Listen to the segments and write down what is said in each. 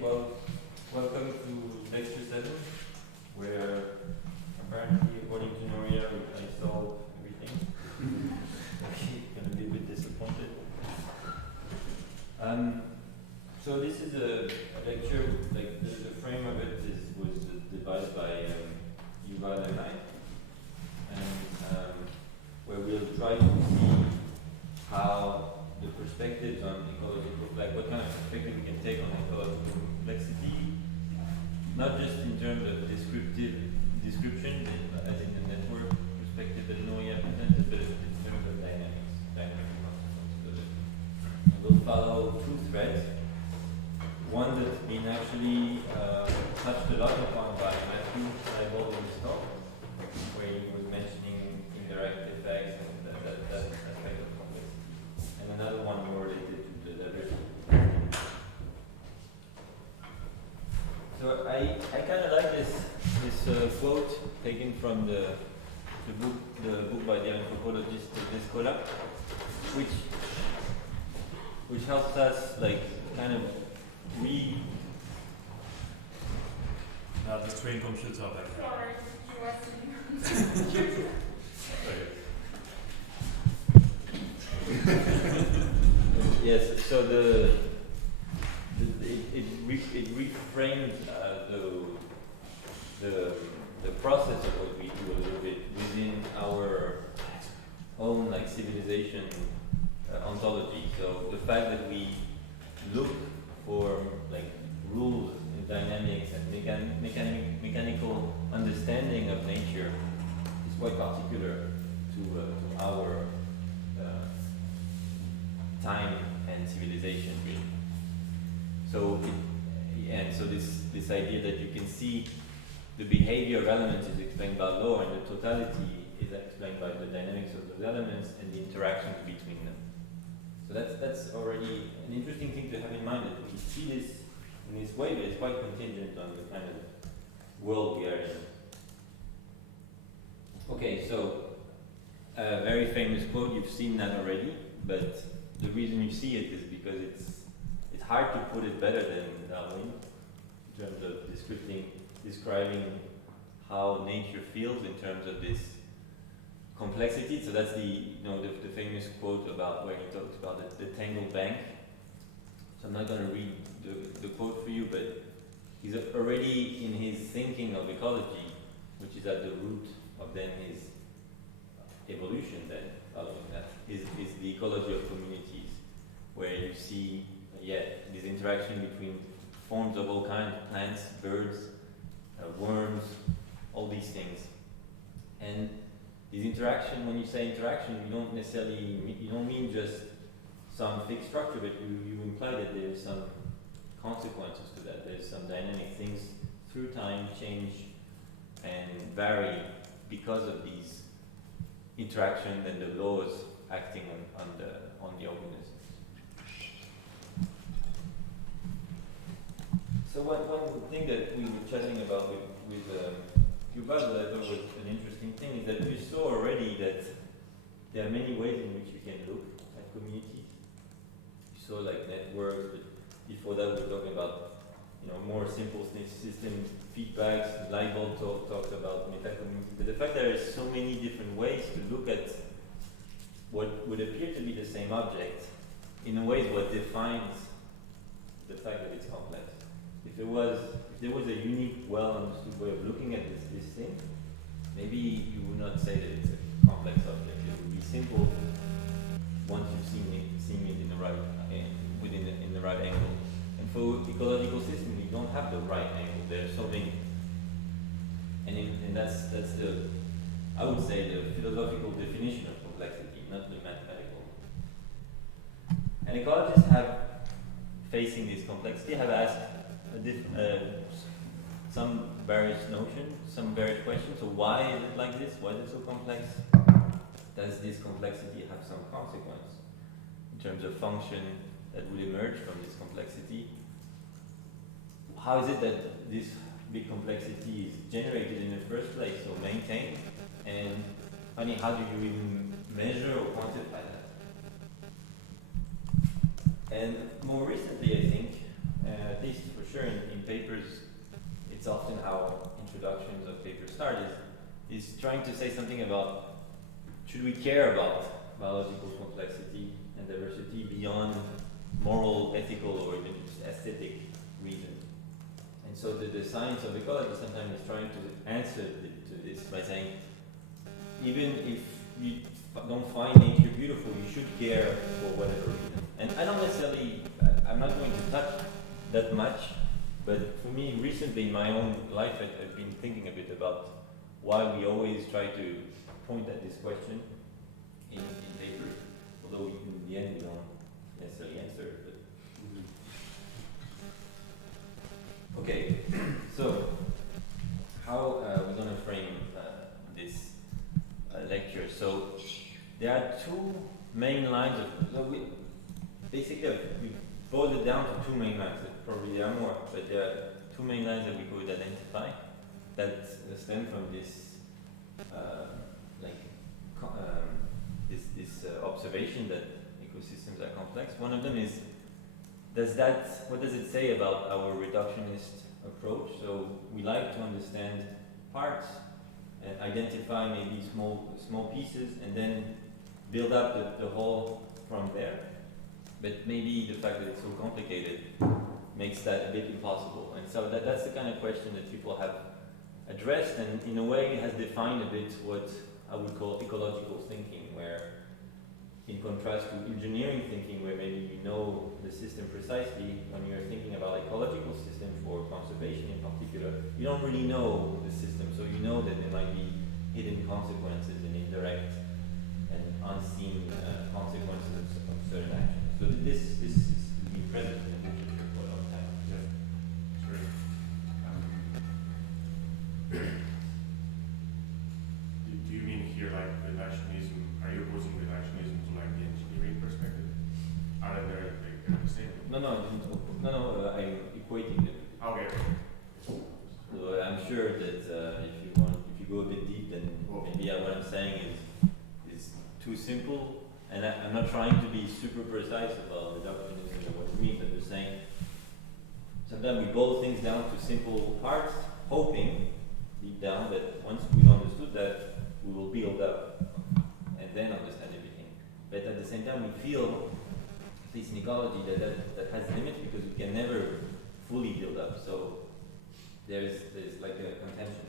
well, welcome to lecture 7, where apparently, according to Noria, I solved everything. Okay, gonna be a bit disappointed. So this is a lecture, like the frame of it was devised by Yuval and I, and where we'll try to see how the perspectives on ecological, like what kind of perspective we can take on ecological complexity, not just in terms of description, as in the network perspective that Noria presented, but in terms of dynamic consequences. We'll follow two threads. One that's been actually touched a lot upon by Matthew Leibold in his talk, where he was mentioning indirect effects and that aspect of complexity. And another one more related to the diversity. So I kind of like this quote taken from the book by the anthropologist Descola, which helps us like kind of read. The train computer back Sorry, you were Yes, so it reframes the process of what we do a little bit within our own like civilization ontology. So the fact that we look for like rules and dynamics and mechanical understanding of nature is quite particular to our time and civilization, really. So, so this idea that you can see the behavior of elements is explained by law, and the totality is explained by the dynamics of those elements and the interactions between them. So that's already an interesting thing to have in mind, that we see this in this way, but it's quite contingent on the kind of world we are in. Okay, so a very famous quote, you've seen that already, but the reason you see it is because it's hard to put it better than Darwin in terms of describing how nature feels in terms of this complexity. So that's the famous quote about where he talks about the tangled bank. So I'm not going to read the quote for you, but he's already in his thinking of ecology, which is at the root of then his evolution then, following that, is the ecology of communities, where you see, this interaction between forms of all kinds, plants, birds, worms, all these things. And this interaction, when you say interaction, you don't mean just some fixed structure, but you imply that there's some consequences to that. There's some dynamic things through time change and vary because of these interactions and the laws acting on the organisms. So one thing that we were chatting about with Yuval that I thought was an interesting thing is that we saw already that there are many ways in which you can look at communities. You saw like networks, but before that we were talking about more simple system feedbacks. Leibold talked about meta-community. But the fact there are so many different ways to look at what would appear to be the same object, in a way is what defines the fact that it's complex. If there was a unique, well-understood way of looking at this thing, maybe you would not say that it's a complex object. It would be simple once you've seen it in the right in the right angle. And for ecological systems, you don't have the right angle. There are so many, and that's the, I would say, the philosophical definition of complexity, not the mathematical. And ecologists facing this complexity, have asked some various notions, some various questions. So why is it like this? Why is it so complex? Does this complexity have some consequence in terms of function that will emerge from this complexity? How is it that this big complexity is generated in the first place, or maintained? And finally, how do you even measure or quantify that? And more recently, I think, at least for sure in he's trying to say something about should we care about biological complexity and diversity beyond moral, ethical, or even just aesthetic reason. And so the science of ecology sometimes is trying to answer to this by saying, even if you don't find nature beautiful, you should care for whatever reason. And I don't necessarily, I'm not going to touch that much, but for me recently in my own life, I've been thinking a bit about why we always try to point at this question in papers, although in the end we don't necessarily answer it. But okay, so how we're going to frame this lecture. So there are two main lines of, so we boiled it down to two main lines. Probably there are more, but there are two main lines that we could identify that stem from this observation that ecosystems are complex. One of them is, what does it say about our reductionist approach? So we like to understand parts and identify maybe small pieces and then build up the whole from there. But maybe the fact that it's so complicated makes that a bit impossible. And so that's the kind of question that people have addressed, and in a way has defined a bit what I would call ecological thinking, where in contrast to engineering thinking, where maybe you know the system precisely, when you're thinking about ecological system for conservation in particular, you don't really know the system, so you know that there might be hidden consequences and indirect and unseen consequences of certain actions. So this is been present in the literature for a long time. Yeah. Sorry. Do you mean here like reductionism? Are you opposing reductionism to like the engineering perspective? Are they very the same? No, I'm equating them. Okay. So I'm sure that if you go a bit deep, then maybe what I'm saying is too simple, and I'm not trying to be super precise about reductionism and what it means. I'm just saying sometimes we boil things down to simple parts, hoping deep down that once we've understood that, we will build up and then understand everything. But at the same time, we feel, at least in ecology, that has limits because we can never fully build up. So there's like a contention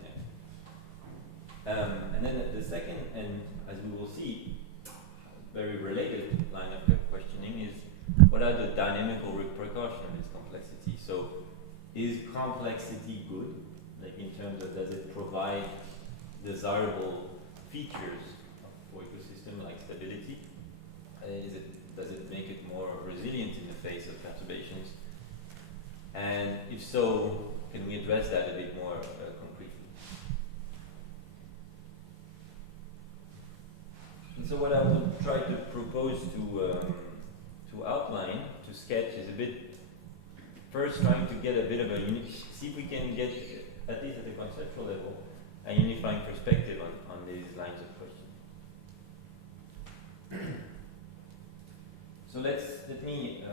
there. And then the second, and as we will see, very related line of questioning is, what are the dynamical repercussions of this complexity? So is complexity good? Like in terms of, does it provide desirable features for ecosystem like stability? Does it make it more resilient in the face of perturbations? And if so, can we address that a bit more concretely? And so what I would try to propose to outline, to sketch, is a bit, first trying to get a bit of a see if we can get, at least at the conceptual level, a unifying perspective on these lines of questioning. So let me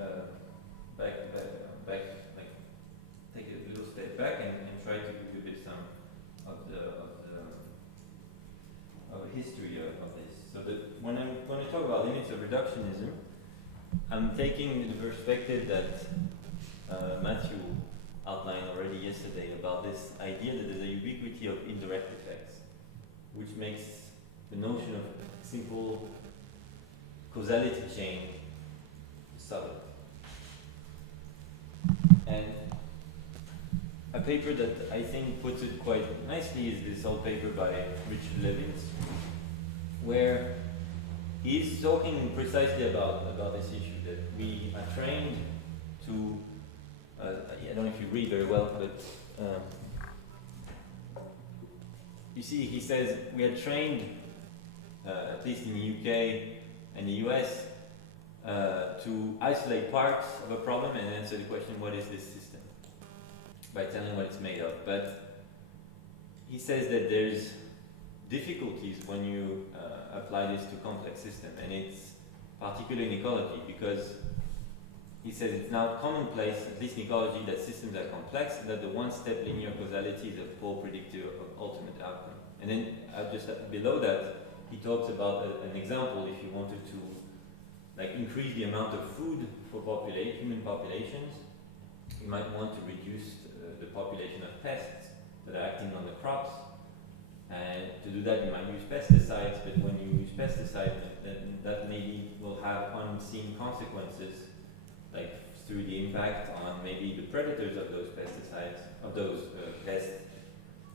take a little step back and try to give you a bit some of the history of this. So that when I talk about limits of reductionism, I'm taking the perspective that Matthew outlined already yesterday about this idea that there's a ubiquity of indirect effects, which makes the notion of simple causality chain subtle. And a paper that I think puts it quite nicely is this old paper by Richard Levins, where he's talking precisely about this issue, that we are trained to, I don't know if you read very well, but you see, he says we are trained, at least in the UK and the US, to isolate parts of a problem and answer the question, what is this system? By telling what it's made of. But he says that there's difficulties when you apply this to complex system, and it's particularly in ecology, because he says it's now commonplace, at least in ecology, that systems are complex and that the one-step linear causality is a poor predictor of ultimate outcome. And then just below that, he talks about an example if you wanted to like increase the amount of food for human populations, you might want to reduce the population of pests that are acting on the crops. And to do that, you might use pesticides, but when you use pesticides, then that maybe will have unseen consequences, like through the impact on maybe the predators of those pesticides, of those pests,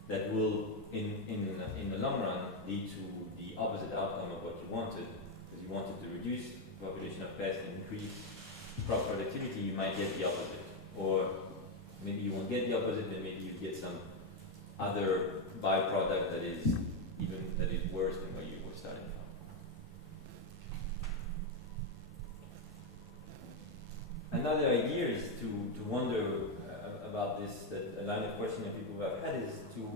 that will, in the long run, lead to the opposite outcome of what you wanted. Because you wanted to reduce the population of pests and increase crop productivity, you might get the opposite. Or maybe you won't get the opposite, and maybe you get some other byproduct that is worse than where you were starting from. Another idea is to wonder about this, that a line of question that people have had is to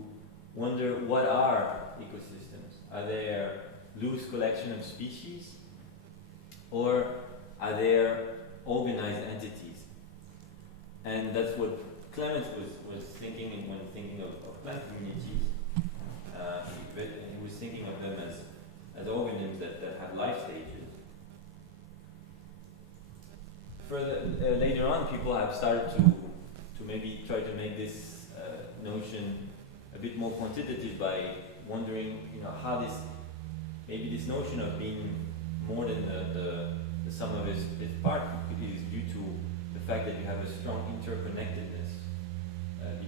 wonder what are ecosystems? Are there loose collection of species, or are there organized entities? And that's what Clemens was thinking when thinking of plant communities. He was thinking of them as organisms that have life stages. Further, later on, people have started to maybe try to make this notion a bit more quantitative by wondering, how maybe this notion of being more than the sum of its parts is due to the fact that you have a strong interconnectedness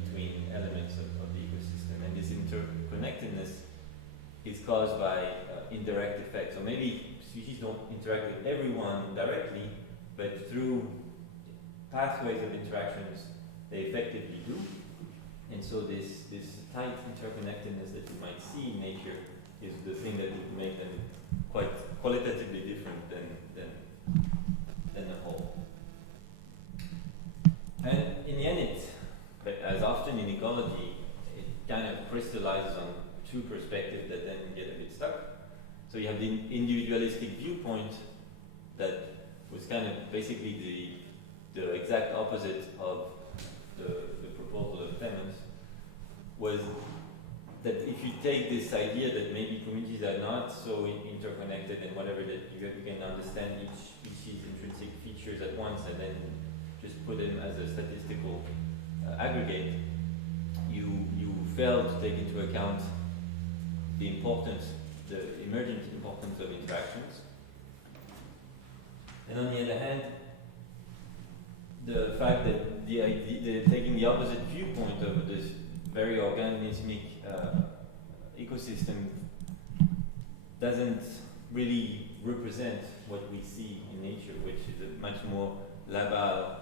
between elements of the ecosystem, and this interconnectedness is caused by indirect effects. So maybe species don't interact with everyone directly, but through pathways of interactions, they effectively do. And so this tight interconnectedness that you might see in nature is the thing that would make them quite qualitatively different than the whole. And in the end, as often in ecology, it kind of crystallizes on two perspectives that then get a bit stuck. So you have the individualistic viewpoint that was kind of basically the exact opposite of the proposal of Clemens, was that if you take this idea that maybe communities are not so interconnected and whatever, that you can understand each species' intrinsic features at once and then just put them as a statistical aggregate, you fail to take into account the emergent importance of interactions. And on the other hand, the fact that taking the opposite viewpoint of this very organismic ecosystem doesn't really represent what we see in nature, which is a much more labile,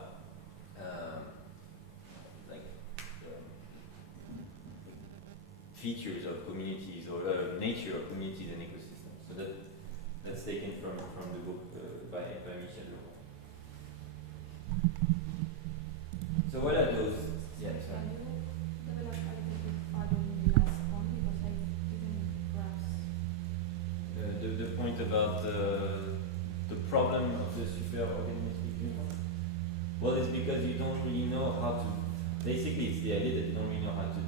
features of communities or nature of communities and ecosystems. So that's taken from the book by Michel Leroy. So what are those? Yeah, sorry. Can you develop a little bit further in the last point, because I didn't grasp. The point about the problem of the super-organistic viewpoint? Well, it's because you don't really know how to. Basically, it's the idea that you don't really know how to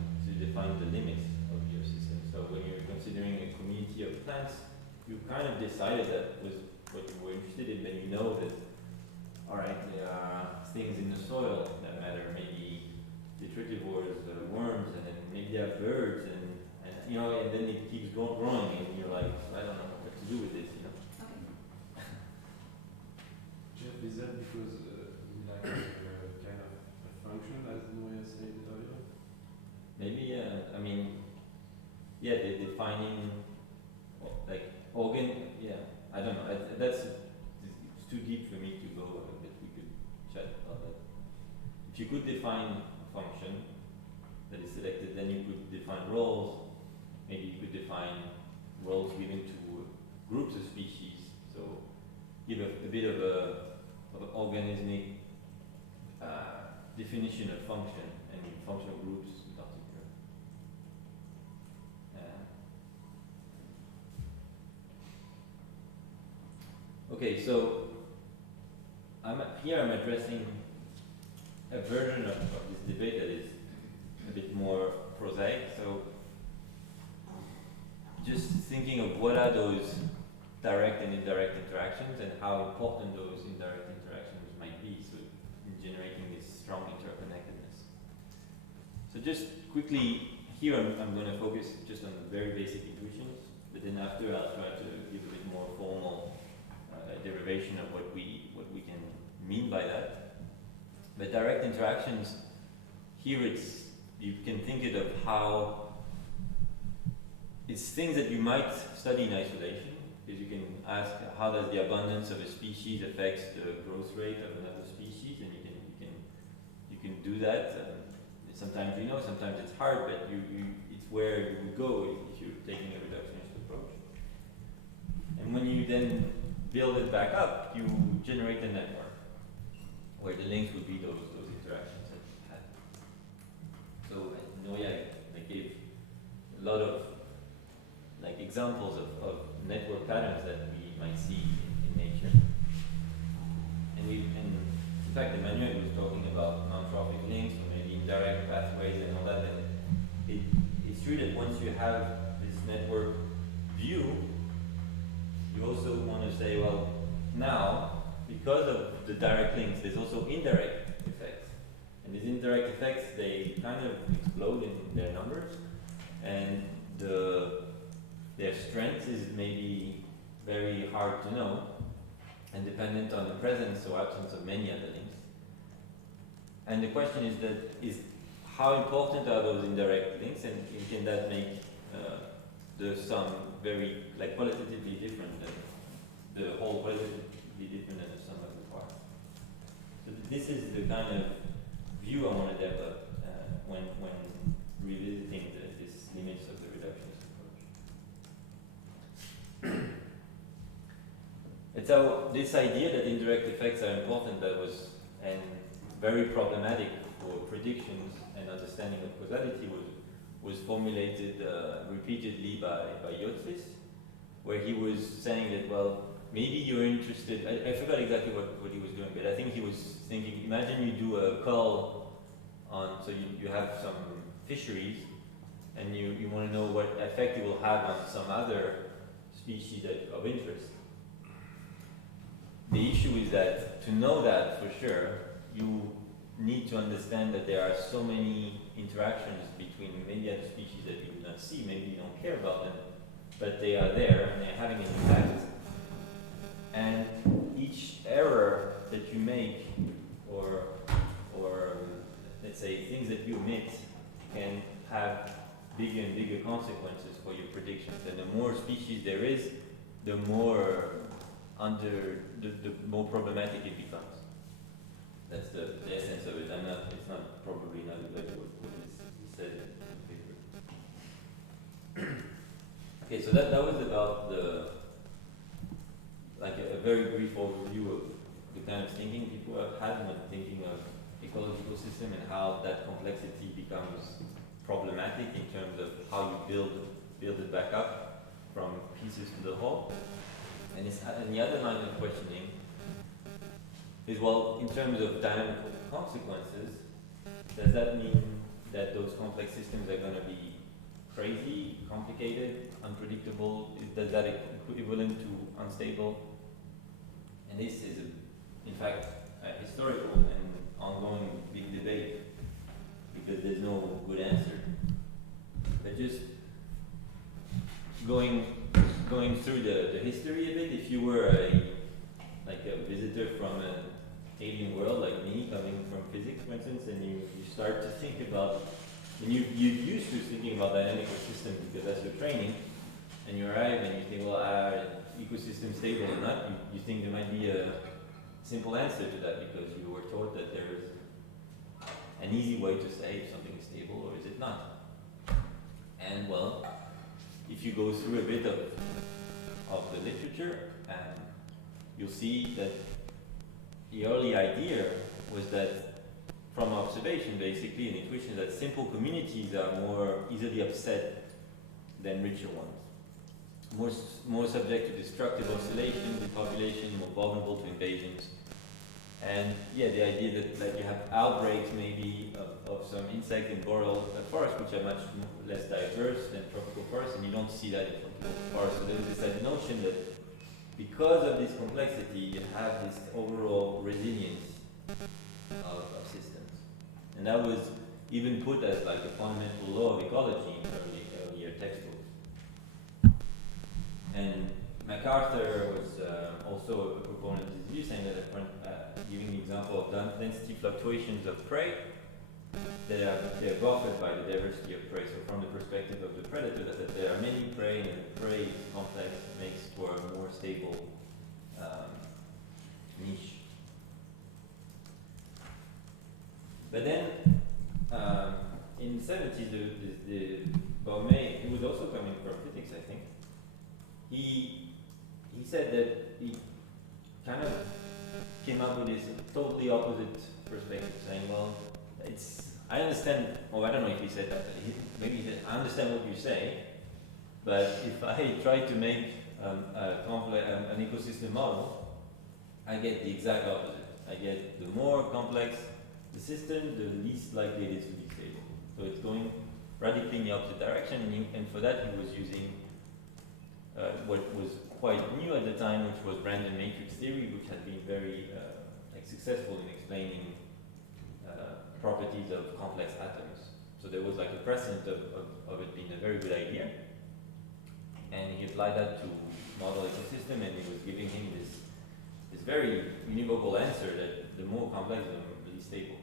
define the limits of your system. So when you're considering a community of plants, you kind of decided that was what you were interested in, then you know that, all right, there are things in the soil that matter, maybe detritivores, worms, and then maybe there are birds, and then it keeps growing, and you're like, I don't know what to do with this, Okay. Jeff, is that because we like kind of a function, as Noya said earlier? Maybe, yeah. I mean, yeah, they're defining like I don't know. It's too deep for me to go, but we could chat about that. If you could define a function that is selected, then you could define roles. Maybe you could define roles given to groups of species. So give a bit of an organismic definition of function and functional groups in particular. Okay, so I'm addressing a version of this debate that is a bit more prosaic. So just thinking of what are those direct and indirect interactions and how important those indirect interactions might be, so in generating this strong interconnectedness. So just quickly, here I'm going to focus just on the very basic intuitions, but then after I'll try to give a bit more formal derivation of what we can mean by that. But direct interactions, here you can think it of how it's things that you might study in isolation, because you can ask how does the abundance of a species affects the growth rate of another species, and you can do that. Sometimes you know, sometimes it's hard, but it's where you would go if you're taking a reductionist approach. And when you then build it back up, you generate a network where the links would be those interactions that you had. So Noya gave a lot of examples of network patterns that we might see in nature. And in fact, Emmanuel was talking about non-trophic links or maybe indirect pathways and all that. And it's true that once you have this network view, you also want to say, well, now, because of the direct links, there's also indirect effects. And these indirect effects, they kind of explode in their numbers, and their strength is maybe very hard to know, and dependent on the presence or absence of many other links. And the question is how important are those indirect links, and can that make the sum very qualitatively different than the whole qualitatively different than the sum of the parts? So this is the kind of view I want to develop when revisiting these limits of the reductionist approach. And so this idea that indirect effects are important and very problematic for predictions and understanding of causality was formulated repeatedly by Yotzis, where he was saying that, well, maybe you're interested, I forgot exactly what he was doing, but I think he was thinking, imagine you do a cull on, so you have some fisheries, and you want to know what effect it will have on some other species of interest. The issue is that to know that for sure, you need to understand that there are so many interactions between maybe other species that you do not see, maybe you don't care about them, but they are there and they're having an impact. And each error that you make, or let's say things that you omit, can have bigger and bigger consequences for your predictions. And the more species there is, the more the more problematic it becomes. That's the essence of it. It's not probably not exactly what is said in the paper. Okay, so that was about a very brief overview of the kind of thinking people have had when thinking of ecological system and how that complexity becomes problematic in terms of how you build it back up from pieces to the whole. And the other line of questioning is, well, in terms of dynamical consequences, does that mean that those complex systems are going to be crazy, complicated, unpredictable? Does that equivalent to unstable? And this is, in fact, a historical and ongoing big debate, because there's no good answer. But just going through the history of it, if you were a visitor from an alien world like me, coming from physics, for instance, and you start to think about, and you're used to thinking about dynamical systems because that's your training, and you arrive and you think, well, are ecosystems stable or not? You think there might be a simple answer to that because you were taught that there is an easy way to say if something is stable or is it not. And well, if you go through a bit of the literature, you'll see that the early idea was that, from observation basically, and intuition, that simple communities are more easily upset than richer ones. More subject to destructive oscillations in population, more vulnerable to invasions. And yeah, the idea that like you have outbreaks maybe of some insect in boreal forests, which are much less diverse than tropical forests, and you don't see that in tropical forests. So there's this like, notion that because of this complexity, you have this overall resilience of systems. And that was even put as like a fundamental law of ecology in earlier textbooks. And MacArthur was also a proponent of this view, saying that giving the example of density fluctuations of prey, they are buffered by the diversity of prey. So from the perspective of the predator, that there are many prey, and the prey complex makes for a more stable niche. But then, in the 70s, the Baume, who was also coming from physics, I think, he said that he kind of came up with this totally opposite perspective, saying, well, I understand, or I don't know if he said that, maybe he said, I understand what you say, but if I try to make an ecosystem model, I get the exact opposite. I get the more complex the system, the least likely it is to be stable. So it's going radically in the opposite direction, and for that he was using what was quite new at the time, which was random matrix theory, which had been very successful in explaining properties of complex atoms. So there was like a precedent of it being a very good idea, and he applied that to model ecosystem, and it was giving him this very univocal answer that the more complex, the least stable.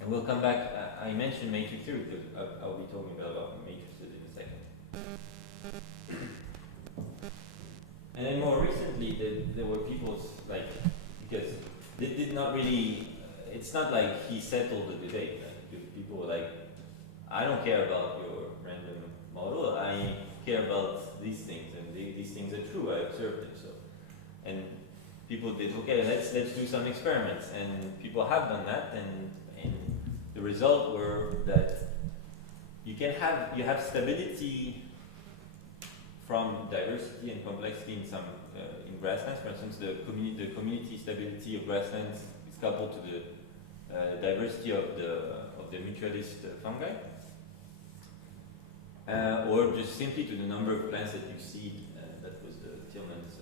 And we'll come back. I mentioned matrix theory because I'll be talking about matrices in a second. And then more recently, there were people like, because they did not really, it's not like he settled the debate. Because people were like, I don't care about your random model, I care about these things, and these things are true, I observed them. So, and people did, okay, let's do some experiments, and people have done that, and the result were that you have stability from diversity and complexity in some in grasslands. For instance, the community stability of grasslands is coupled to the diversity of the mutualist fungi, or just simply to the number of plants that you see. That was the Tillman's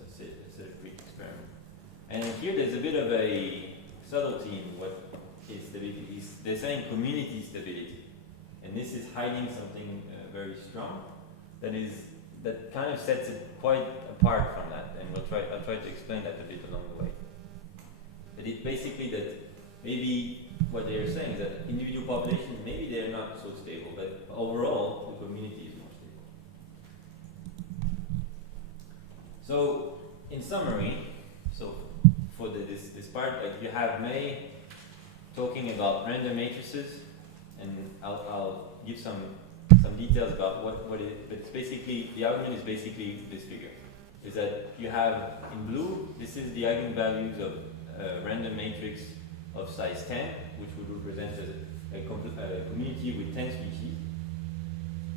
Creek experiment. And here there's a bit of a subtlety in what is stability. They're saying community stability, and this is hiding something very strong that kind of sets it quite apart from that, and I'll try to explain that a bit along the way. But it's basically that maybe what they're saying is that individual populations, maybe they're not so stable, but overall the community is more stable. So in summary, so for this part, like you have May talking about random matrices, and I'll give some details about what it is, but it's basically, the argument is basically this figure, is that you have in blue, this is the eigenvalues of a random matrix of size 10, which would represent a community with 10 species.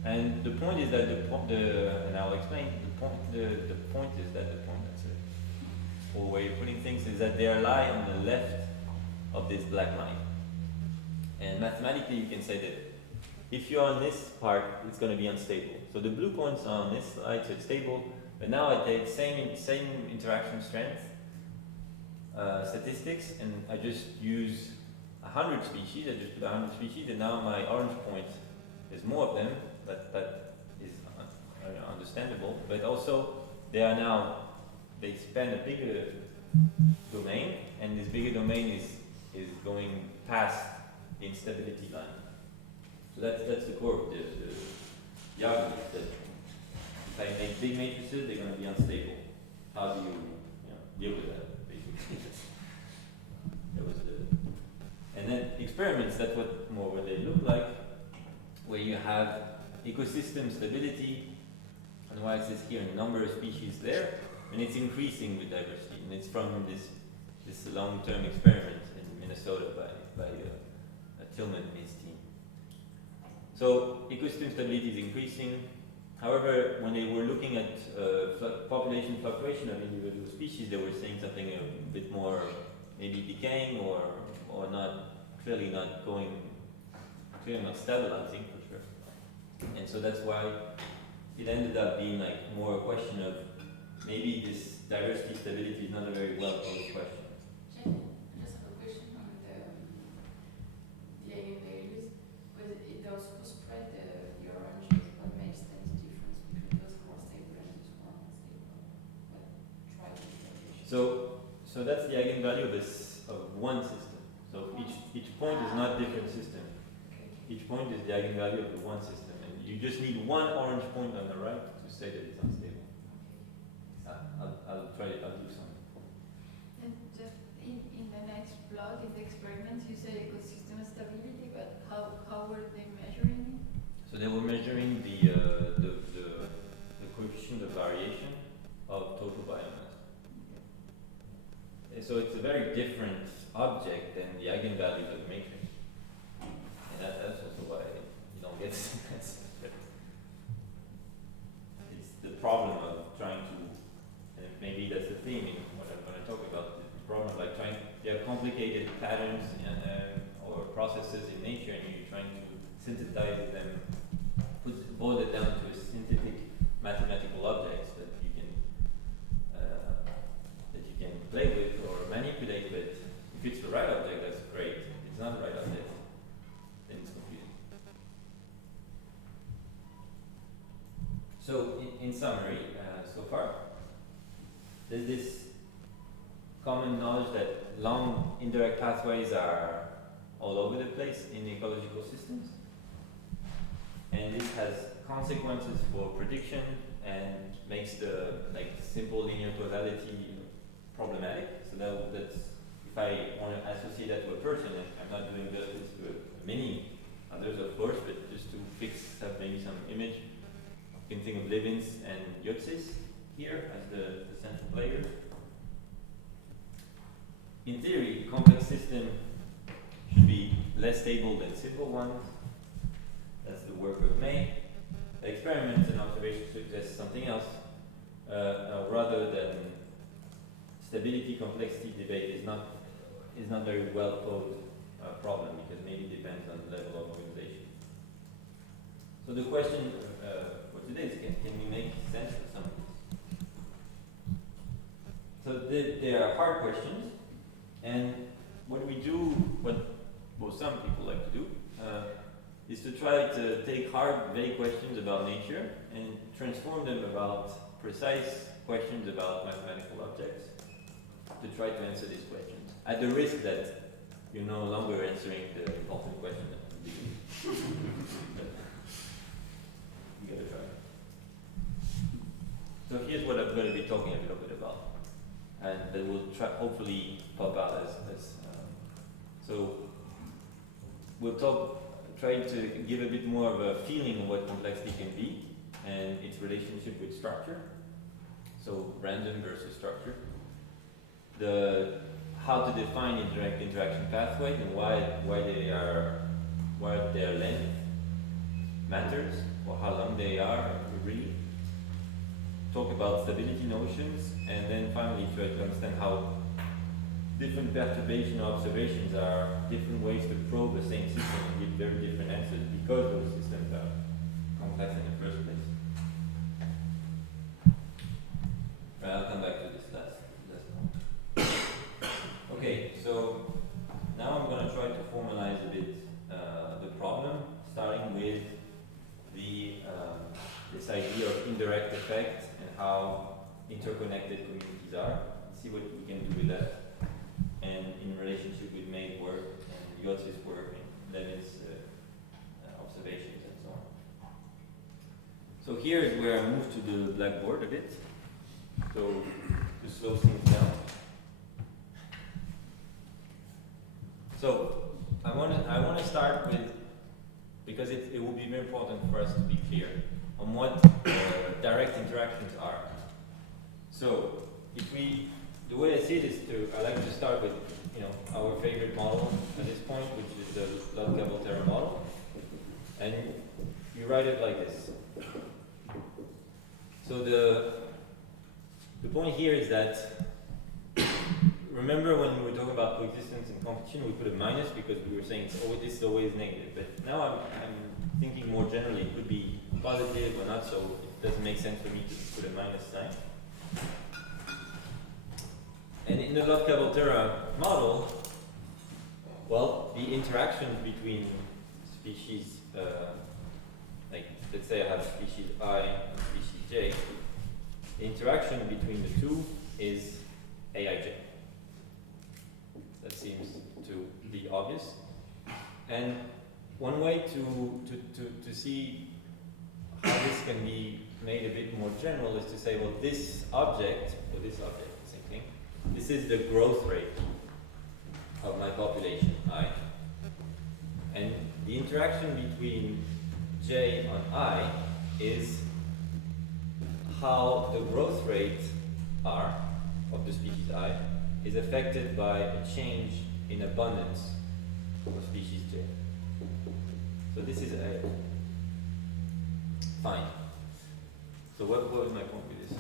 And the point is that and I'll explain, the point is that that's a whole way of putting things, is that they lie on the left of this black line. And mathematically you can say that if you're on this part, it's going to be unstable. So the blue points are on this side, so it's stable. But now I take same interaction strength statistics, and I just use 100 species. I just put 100 species, and now my orange point, there's more of them. That is understandable. But also they span a bigger domain, and this bigger domain is going past the instability line. So that's the core of the argument, that if I make big matrices, they're going to be unstable. How do you deal with that, basically? And then experiments, that's what they look like, where you have ecosystem stability, and why it says here number of species there, and it's increasing with diversity. And it's from this long-term experiment in Minnesota by Tillman and his team. So ecosystem stability is increasing. However, when they were looking at population fluctuation of individual species, they were saying something a bit more maybe decaying or not clearly not stabilizing for sure. And so that's why it ended up being like more a question of maybe this diversity stability is not a very well posed question. I just have a question on the eigenvalues. But it also spread the oranges. What makes them the difference between those who are stable and those who are unstable? What drives the variation? So that's the eigenvalue of one system. So each point is not different system. Okay. Each point is the eigenvalue of the one system, and you just need one orange point on the right to say that it's unstable. I'll do something. And just in the next blog, in the experiments, you said ecosystem stability, but how were they measuring it? So they were measuring the coefficient of variation of total biomass. And so it's a very different object than the eigenvalues of the matrix. And that's also why you don't get this answer. It's the problem of trying to, and maybe that's the theme in what I'm going to talk about, the problem of like there are complicated patterns or processes in nature, and you're trying to synthesize them, boil it down to a synthetic mathematical objects that you can play with or manipulate with. If it's the right object, that's great. If it's not the right object, then it's confusing. So in summary, so far, there's this common knowledge that long indirect pathways are all over the place in ecological systems, and this has consequences for prediction and makes the simple linear causality problematic. So that's if I want to associate that to a person, and I'm not doing justice to many others, of course, but just to have maybe some image. You can think of Levins and Yotzis here as the central players. In theory, complex system should be less stable than simple ones. That's the work of May. The experiments and observations suggest something else. Rather than stability complexity debate is not very well posed problem, because maybe it depends on the level of organization. So the question for today is, can we make sense of some of this? So they are hard questions, and what we do, what some people like to do, is to try to take hard, vague questions about nature and transform them about precise questions about mathematical objects to try to answer these questions, at the risk that you're no longer answering the important question at the beginning. You gotta try. So here's what I'm going to be talking a little bit about, and that will hopefully pop out as so we'll try to give a bit more of a feeling of what complexity can be and its relationship with structure. So random versus structure. How to define indirect interaction pathways and why their length matters, or how long they are, really. Talk about stability notions, and then finally try to understand how different perturbation observations are different ways to probe the same system and give very different answers because those systems are complex in the first place. I'll come back to this last point. Okay, so now I'm going to try to formalize a bit the problem, starting with this idea of indirect effect and how interconnected communities are. See what we can do with that, and in relationship with May's work and Yotz's work and Levin's observations and so on. So here is where I move to the blackboard a bit, so to slow things down. So I want to start with, because it will be very important for us to be clear on what direct interactions are. So the way I see it is I like to start with our favorite model at this point, which is the Love-Volterra model, and you write it like this. So the point here is that remember when we were talking about coexistence and competition, we put a minus because we were saying this is always negative. But now I'm thinking more generally, it could be positive or not, so it doesn't make sense for me to put a minus sign. And in the Lotka-Volterra model, well, the interactions between species, like let's say I have species I and species J, the interaction between the two is Aij. That seems to be obvious. And one way to see how this can be made a bit more general is to say, well, this object, same thing, this is the growth rate of my population, I. And the interaction between J on I is how the growth rate R of the species I is affected by a change in abundance of species J. So this is A. Fine. So what was my point with this?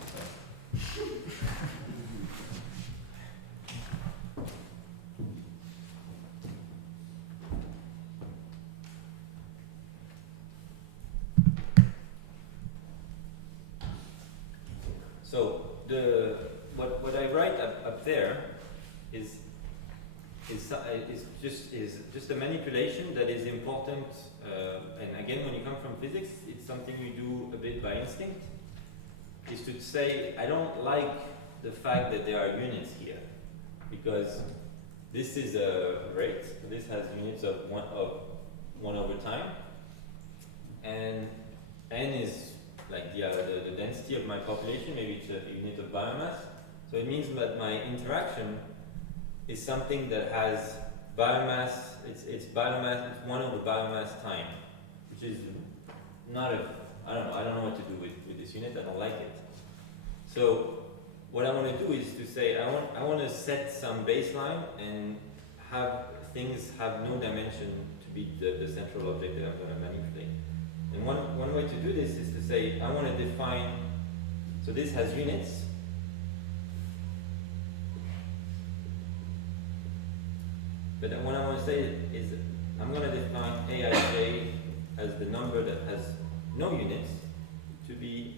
So what I write up there is just a manipulation that is important. And again, when you come from physics, it's something you do a bit by instinct. Is to say I don't like the fact that there are units here, because this is a rate. So this has units of one over time, and n is like the density of my population, maybe it's a unit of biomass. So it means that my interaction is something that has biomass, it's biomass, it's 1 over biomass time, which is not I don't know what to do with this unit, I don't like it. So what I want to do is to say, I want to set some baseline and have things have no dimension to be the central object that I'm going to manipulate. And one way to do this is to say, I want to define, so this has units. But then what I want to say is, I'm going to define Aij as the number that has no units to be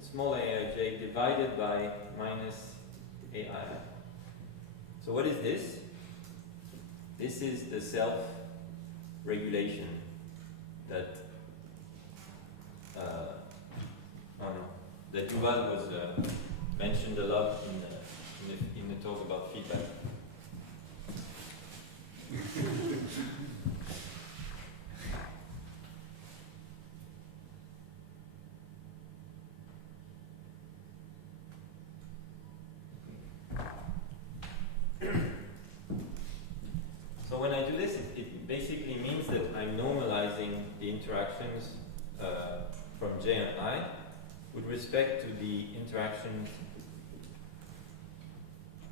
small Aij divided by minus Ai. So what is this? This is the self-regulation that that Yuval was mentioned a lot in the talk about feedback. So when I do this, it basically means that I'm normalizing the interactions from J and I with respect to the interactions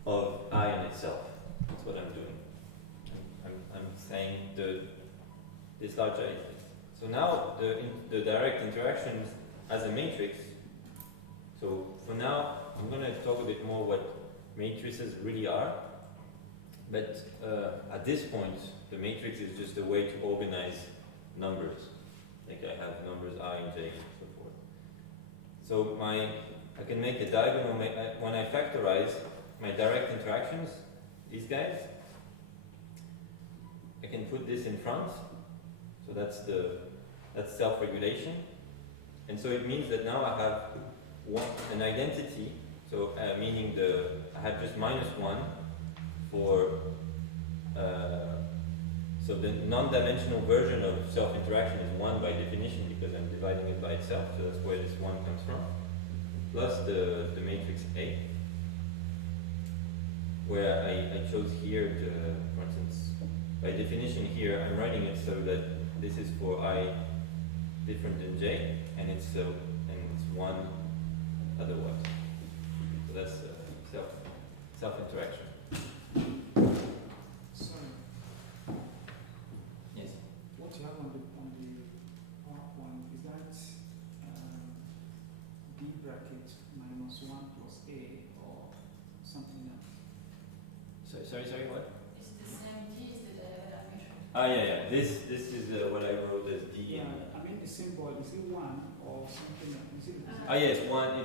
of I and itself. That's what I'm doing. I'm saying this large I. So now the direct interactions as a matrix. So for now, I'm going to talk a bit more what matrices really are. But at this point, the matrix is just a way to organize numbers. Like I have numbers I and J and so forth. So I can make a diagonal, when I factorize my direct interactions, these guys, I can put this in front. So that's self-regulation. And so it means that now I have an identity, so meaning I have just -1 for, so the non-dimensional version of self-interaction is 1 by definition because I'm dividing it by itself, so that's where this 1 comes from, plus the matrix A, where I chose here to, for instance, by definition here, I'm writing it so that this is for I different than J, and it's 1 otherwise. So that's self-interaction. Sorry. Yes. What you have on the PowerPoint, is that D bracket -1 plus A or something else? sorry, what? It's the same D is the dimension. Ah, yeah. This is what I wrote as D. Yeah, I mean, it's simple. Is it one or something? Is it? Ah, yes, one.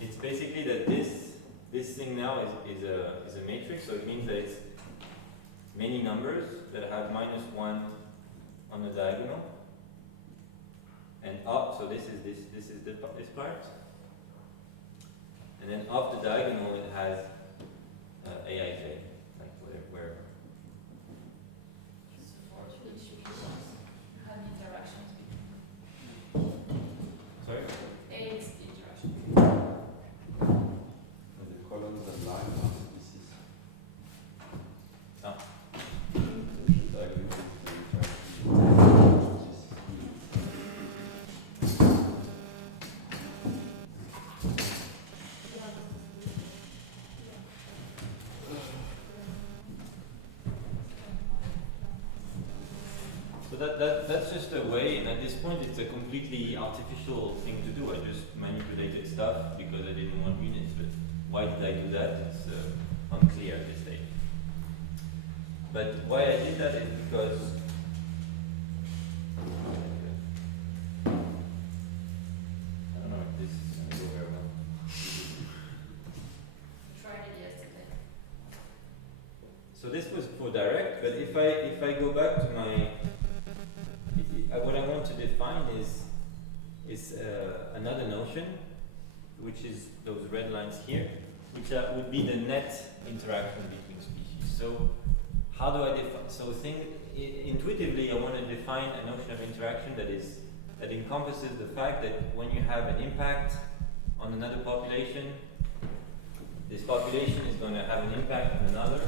It's basically that this thing now is a matrix, so it means that it's many numbers that have -1 on the diagonal, and up. So this is this part, and then up the diagonal it has aij, like wherever. So for each species, you have interactions between. Sorry. A is the interaction. And the columns and lines are species. Ah. The diagonal is the interaction. So that's just a way, and at this point it's a completely artificial thing to do. I just manipulated stuff because I didn't want units, but why did I do that? It's unclear at this stage. But why I did that is because I don't know if this is going to go very well. We tried it yesterday. So this was for direct, but if I go back to my what I want to define is another notion, which is those red lines here, which would be the net interaction between species. So how do I define? So intuitively, I want to define a notion of interaction that encompasses the fact that when you have an impact on another population, this population is going to have an impact on another,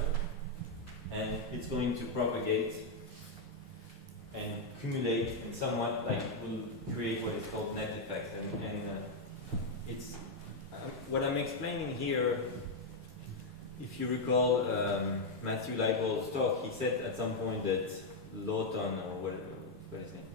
and it's going to propagate and accumulate and somewhat like will create what is called net effects. And it's what I'm explaining here. If you recall Matthew Leibold's talk, he said at some point that Lawton or what is his name?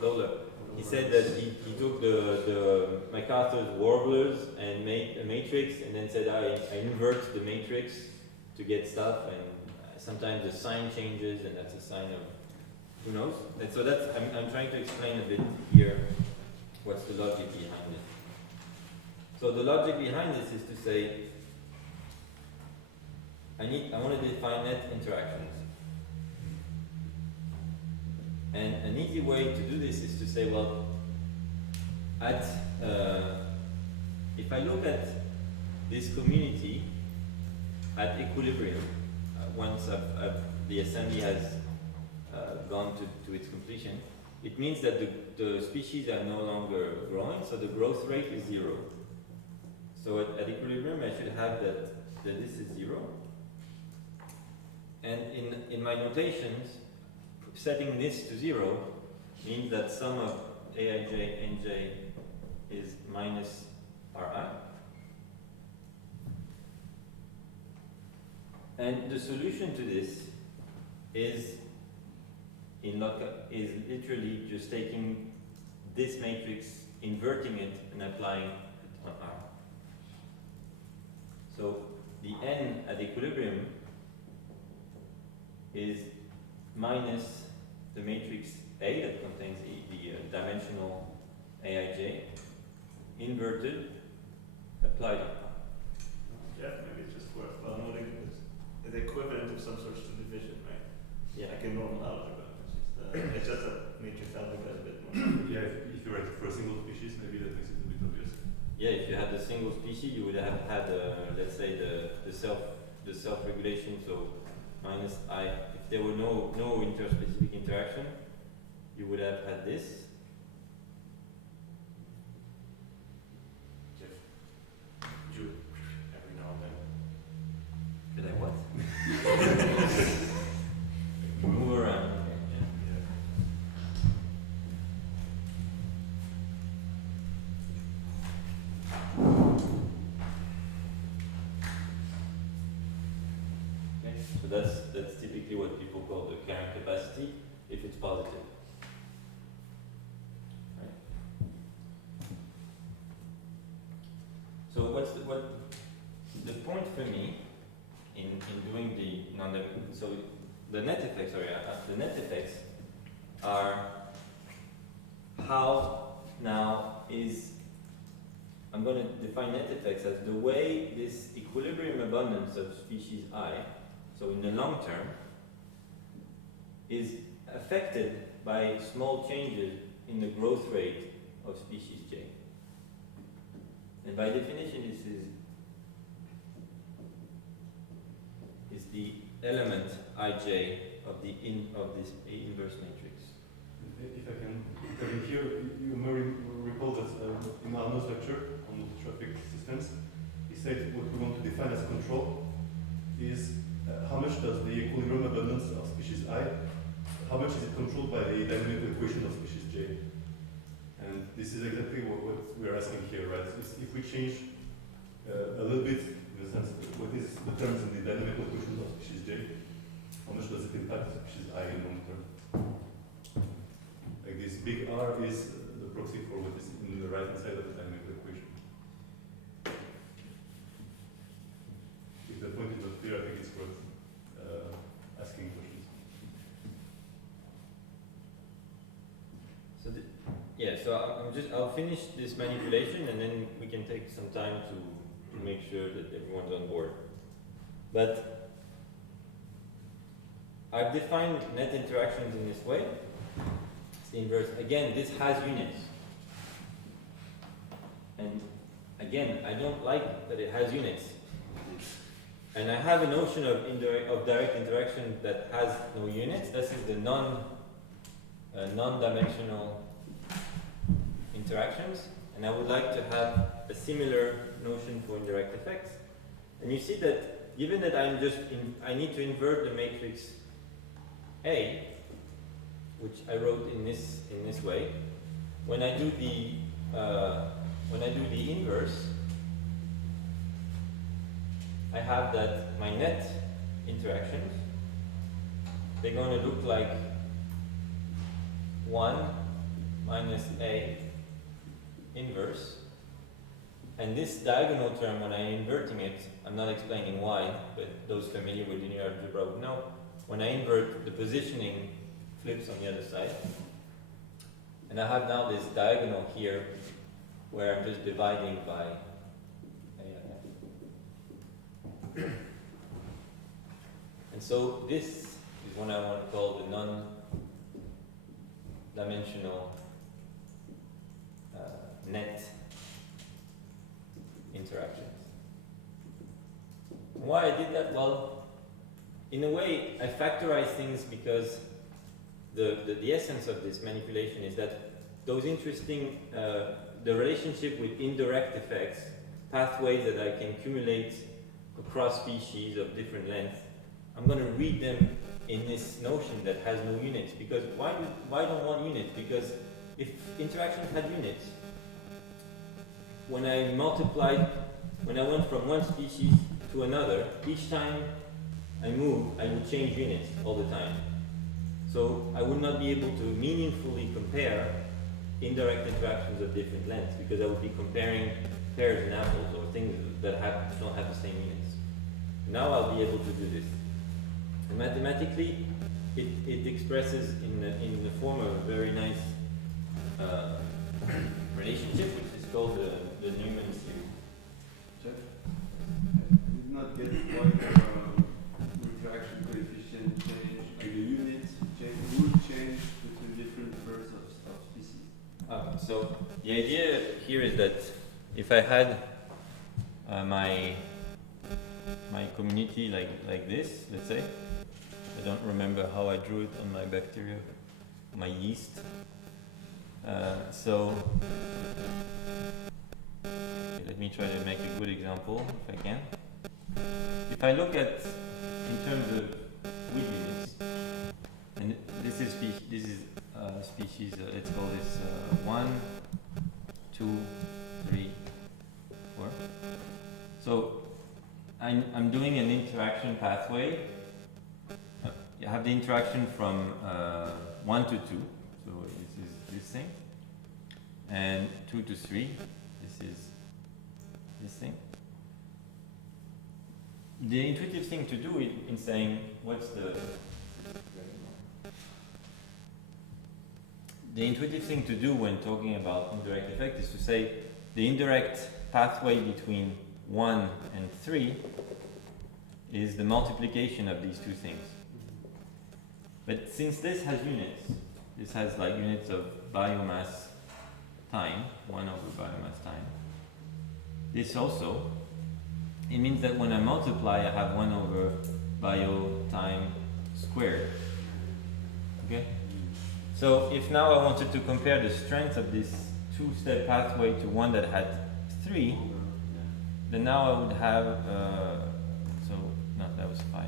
Lawler. He said that he took the MacArthur's warblers and made a matrix and then said I invert the matrix to get stuff, and sometimes the sign changes and that's a sign of who knows. And so that's I'm trying to explain a bit here what's the logic behind it. So the logic behind this is to say I want to define net interactions. And an easy way to do this is to say, well, if I look at this community at equilibrium, once the assembly has gone to its completion, it means that the species are no longer growing, so the growth rate is 0. So at equilibrium, I should have that this is 0. And in my notations, setting this to 0 means that sum of aij nj is minus ri. And the solution to this is literally just taking this matrix, inverting it, and applying it on R. So the n at equilibrium is minus the matrix A that contains the dimensional aij, inverted, applied on R. Jeff, maybe it's just worthwhile noting it's the equivalent of some sort of division, right? Yeah. Like in normal algebra. It's just a matrix algebra is a bit more. Yeah, if you write for a single species, maybe that makes it a bit obvious. Yeah, if you had a single species, you would have had, let's say, the self-regulation. So minus I. If there were no interspecific interaction, you would have had this. Jeff, you every now and then. Did I what? Move around. Yeah. Okay, so that's typically what people call the carrying capacity if it's positive. Right? doing the so the net effects, the net effects are how now is, I'm going to define net effects as the way this equilibrium abundance of species I, so in the long term, is affected by small changes in the growth rate of species J. And by definition, this is the element ij of this inverse matrix. If I can intervene here, you may recall that in Arnaud's lecture on traffic systems, he said what we want to define as control is how much does the equilibrium abundance of species I, how much is it controlled by the dynamical equation of species J? And this is exactly what we are asking here, right? If we change a little bit, in the sense, what is the terms in the dynamical equation of species J, how much does it impact species I in long term? Like this big R is the proxy for what is in the right hand side of the dynamical equation. If the point is not clear, I think it's worth asking questions. So I'll finish this manipulation and then we can take some time to make sure that everyone's on board. But I've defined net interactions in this way. It's the inverse. Again, this has units. And again, I don't like that it has units. And I have a notion of direct interaction that has no units. This is the non-dimensional interactions. And I would like to have a similar notion for indirect effects. And you see that given that I need to invert the matrix A, which I wrote in this way, when I do the inverse, I have that my net interactions, they're going to look like 1 minus A inverse. And this diagonal term, when I'm inverting it, I'm not explaining why, but those familiar with linear algebra would know. When I invert, the positioning flips on the other side. And I have now this diagonal here where I'm just dividing by and so this is what I want to call the non-dimensional net interactions. Why I did that? Well, in a way, I factorize things because the essence of this manipulation is that those interesting, the relationship with indirect effects, pathways that I can accumulate across species of different lengths, I'm going to read them in this notion that has no units. Because why don't want units? Because if interactions had units, when I went from one species to another, each time I move, I would change units all the time. So I would not be able to meaningfully compare indirect interactions of different lengths because I would be comparing pears and apples or things that don't have the same units. Now I'll be able to do this. And mathematically, it expresses in the form of a very nice relationship, which is called the Newman series. Jeff, I did not get why interaction coefficient change, like the units would change between different birds of species. So the idea here is that if I had my community like this, let's say, I don't remember how I drew it on my bacteria, my yeast. So let me try to make a good example if I can. If I look at in terms of wheat units, and this is species. Let's call this 1, 2, 3, 4. So I'm doing an interaction pathway. You have the interaction from 1 to 2. So this is this thing, and 2 to 3. This is this thing. The intuitive thing to do in saying what's the intuitive thing to do when talking about indirect effect is to say the indirect pathway between 1 and 3 is the multiplication of these two things. But since this has units, this has like units of biomass time, 1 over biomass time. This also, it means that when I multiply, I have 1 over bio time squared. Okay? So if now I wanted to compare the strength of this two-step pathway to one that had 3, then now I would have, that was 5.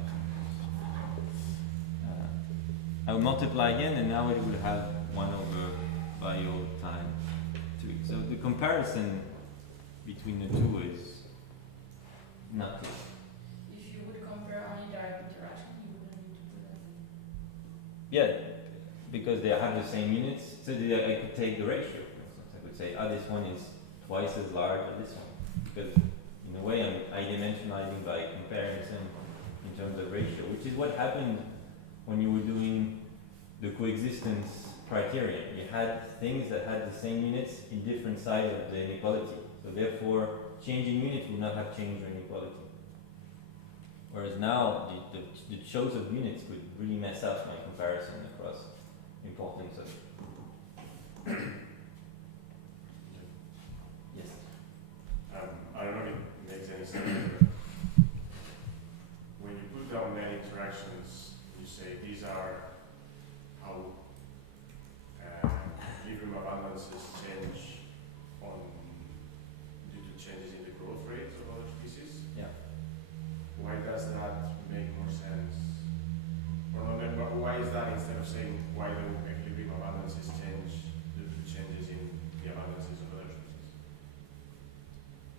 I would multiply again, and now it would have 1 over bio time 3. So the comparison between the two is not good. If you would compare only direct interaction, you wouldn't need to put that in. Yeah, because they have the same units. So I could take the ratio, for instance. I could say, this one is twice as large as this one. Because in a way, I'm I-dimensionalizing by comparing them in terms of ratio, which is what happened when you were doing the coexistence criterion. You had things that had the same units in different sides of the inequality. So therefore, changing units would not have changed your inequality. Whereas now, the choice of units could really mess up my comparison across importance of it. Yes? I don't know if it makes any sense, but when you put down many interactions, you say these are how equilibrium abundances change due to changes in the growth rate of other species. Yeah. Why does that make more sense? Or no, but why is that instead of saying why do equilibrium abundances change due to changes in the abundances of other species?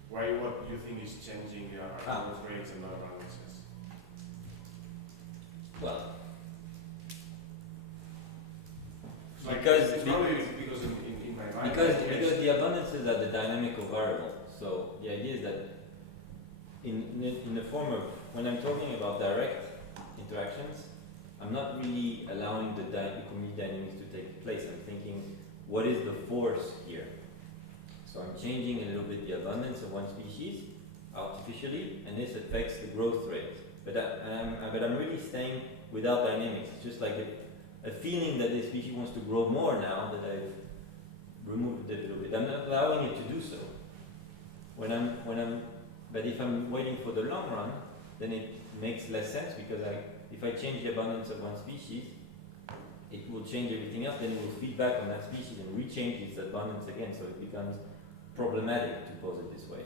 Why, what do you think is changing the growth rates and not abundances? Well, Because in my mind, because the abundances are the dynamical variable. So the idea is that in the form of, when I'm talking about direct interactions, I'm not really allowing the community dynamics to take place. I'm thinking, what is the force here? So I'm changing a little bit the abundance of one species artificially, and this affects the growth rate. But I'm really staying without dynamics. It's just like a feeling that the species wants to grow more now that I've removed it a little bit. I'm not allowing it to do so. But if I'm waiting for the long run, then it makes less sense because if I change the abundance of one species, it will change everything else, then it will feed back on that species and rechange its abundance again, so it becomes problematic to pose it this way.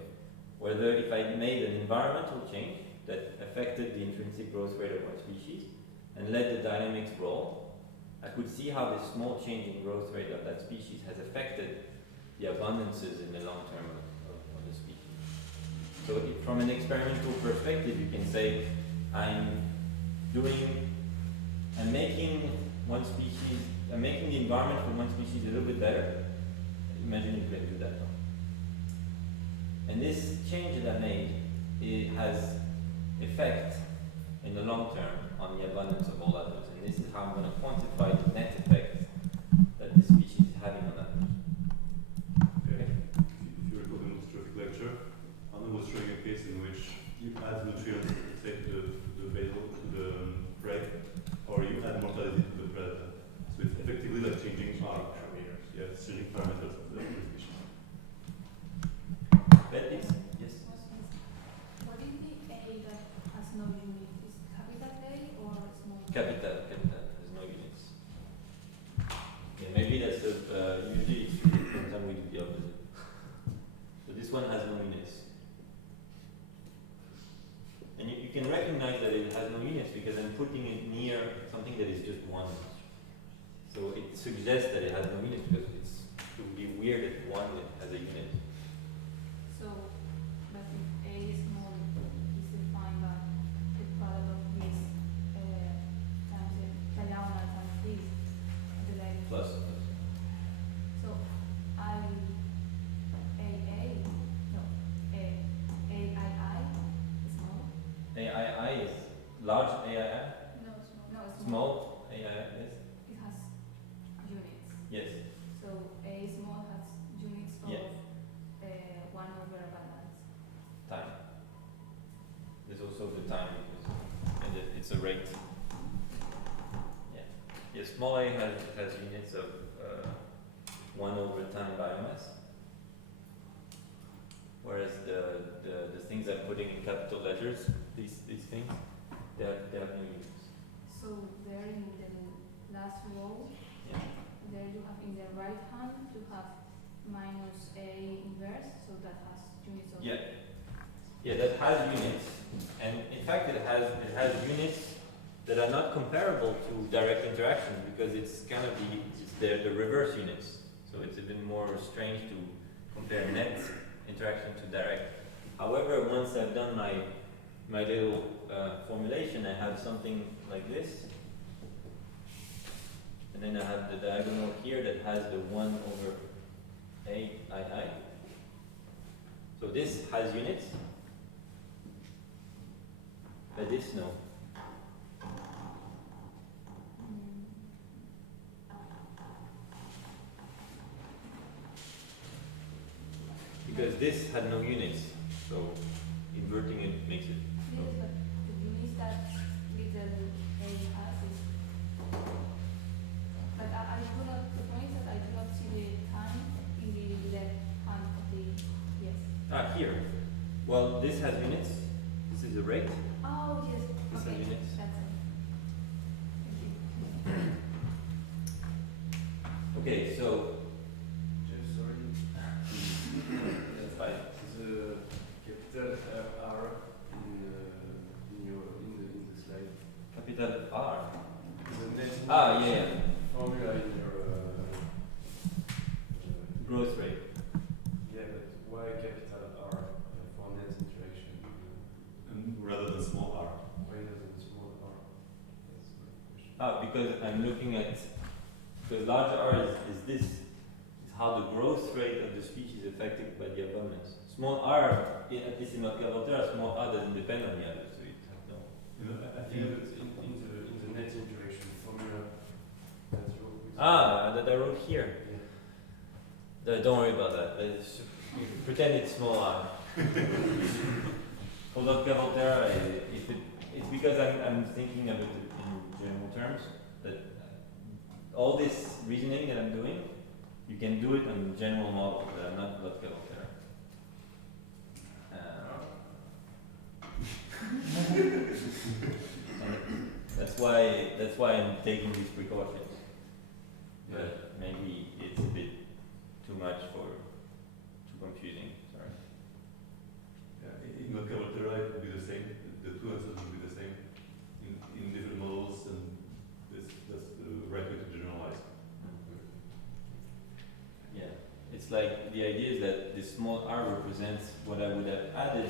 Whether if I made an environmental change that affected the intrinsic growth rate of one species and let the dynamics roll, I could see how this small change in growth rate of that species has affected the abundances in the long term of the species. So from an experimental perspective, you can say, I'm making the environment for one species a little bit better. Imagine you can do that. And this change that I made, it has effect in the long term on the abundance of all others. And this is how I'm going to quantify the net effect that this species is having on others. Okay. If you recall the multi-trophic lecture, Arnaud was showing a case in which you add nutrients, say, to the basal, to the prey, or you add mortality to the predator. So it's effectively like changing parameters. Yeah, it's changing parameters of the species. But it's, yes? What is the A that has no unit? Is it capital A or small a? Capital, there's no units. Yeah, maybe that's usually sometimes we do the opposite. So this one has no units. And you can recognize that it has no units because I'm putting it near something that is just one. So it suggests that it has no units because it would be weird if one has a unit. So, but if A is small, is defined by the product of this times the diagonal times this, the like. Plus. So AAI is small. AI AII? No, small. No, it's Small AII, yes? It has units. Yes. So A small has units of Yeah. 1 over abundance. Time. There's also the time because and it's a rate. Yeah. Yeah, small a has units of 1 over time biomass. Whereas the things I'm putting in capital letters, these things, they have no units. So there in the last row, Yeah. there you have in the right hand, you have minus A inverse, so that has units of. Yeah. Yeah, that has units, and in fact it has units that are not comparable to direct interaction because it's kind of the reverse units. So it's a bit more strange to compare net interaction to direct. However, once I've done my little formulation, I have something like this, and then I have the diagonal here that has the 1 over AII. So this has units. But this no. Mm, Because this had no units. So inverting it makes it. Yes, but the units that little A has is. But I do not, the point is that I do not see the time in the left hand of the, yes. Here. Well, this has units. This is a rate. Oh, yes, This has okay, units. that's it. Thank you. Okay, so Jeff, sorry. that's fine. The capital R in the slide. Capital R. The net Yeah. formula in your Growth rate. yeah, but why capital R for net interaction? Rather than small r. Why doesn't small R? That's my question. Because I'm looking at because large R is this is how the growth rate of the species is affected by the abundance. Small r, at least in Voltaire, small r doesn't depend on the other, so it has no. You know, I Yeah, think but in the net interaction formula, that's your That I wrote here. Yeah. Don't worry about that. Pretend it's small r. For Voltaire, it's because I'm thinking of it in general terms that all this reasoning that I'm doing, you can do it on general models, but I'm not Voltaire. And that's why I'm taking these precautions. But maybe it's a bit too confusing. Sorry. in Voltaire it would be the same. The two answers would be the same in different models, and that's the right way to generalize. Yeah, it's like the idea is that this small r represents what I would have added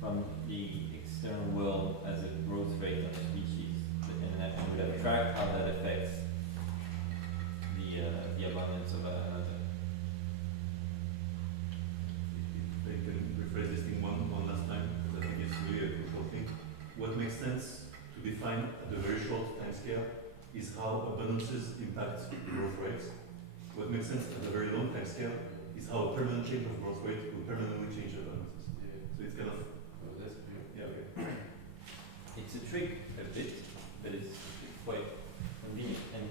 from the external world as a growth rate of a species, and I would have tracked how that affects the abundance of another. If I can rephrase this thing one last time, because I think it's really a crucial thing. What makes sense to define at a very short time scale is how abundances impact growth rates. What makes sense at a very long time scale is how a permanent change of growth rate will permanently change abundances. Yeah. So it's kind of, Oh, that's clear. yeah, okay. It's a trick a bit, but it's quite convenient. And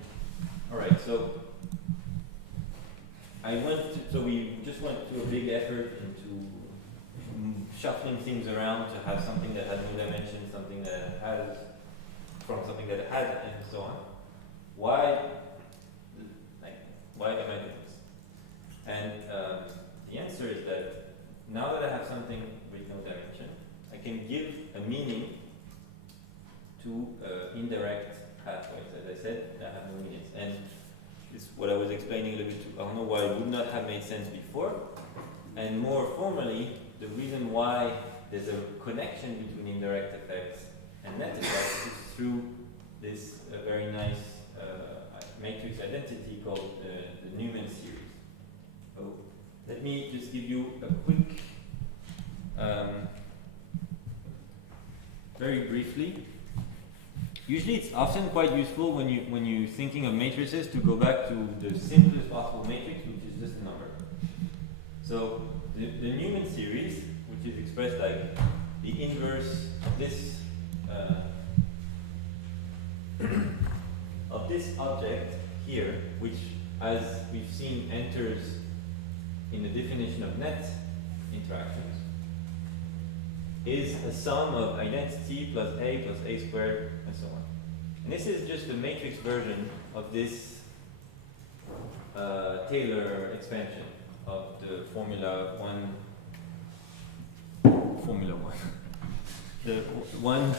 all right, so we just went to a big effort into shuffling things around to have something that had no dimension, something that has from something that had, and so on. Why am I doing this? And the answer is that now that I have something with no dimension, I can give a meaning to indirect pathways, as I said, that have no meanings. And this is what I was explaining a little bit to Arnaud, why it would not have made sense before. And more formally, the reason why there's a connection between indirect effects and net effects is through this very nice matrix identity called the Newman series. So let me just give you a quick, very briefly, usually it's often quite useful when you're thinking of matrices to go back to the simplest possible matrix, which is just a number. So the Newman series, which is expressed like the inverse of this object here, which, as we've seen, enters in the definition of net interactions, is a sum of identity plus a squared and so on. And this is just a matrix version of this Taylor expansion of the Formula 1. The one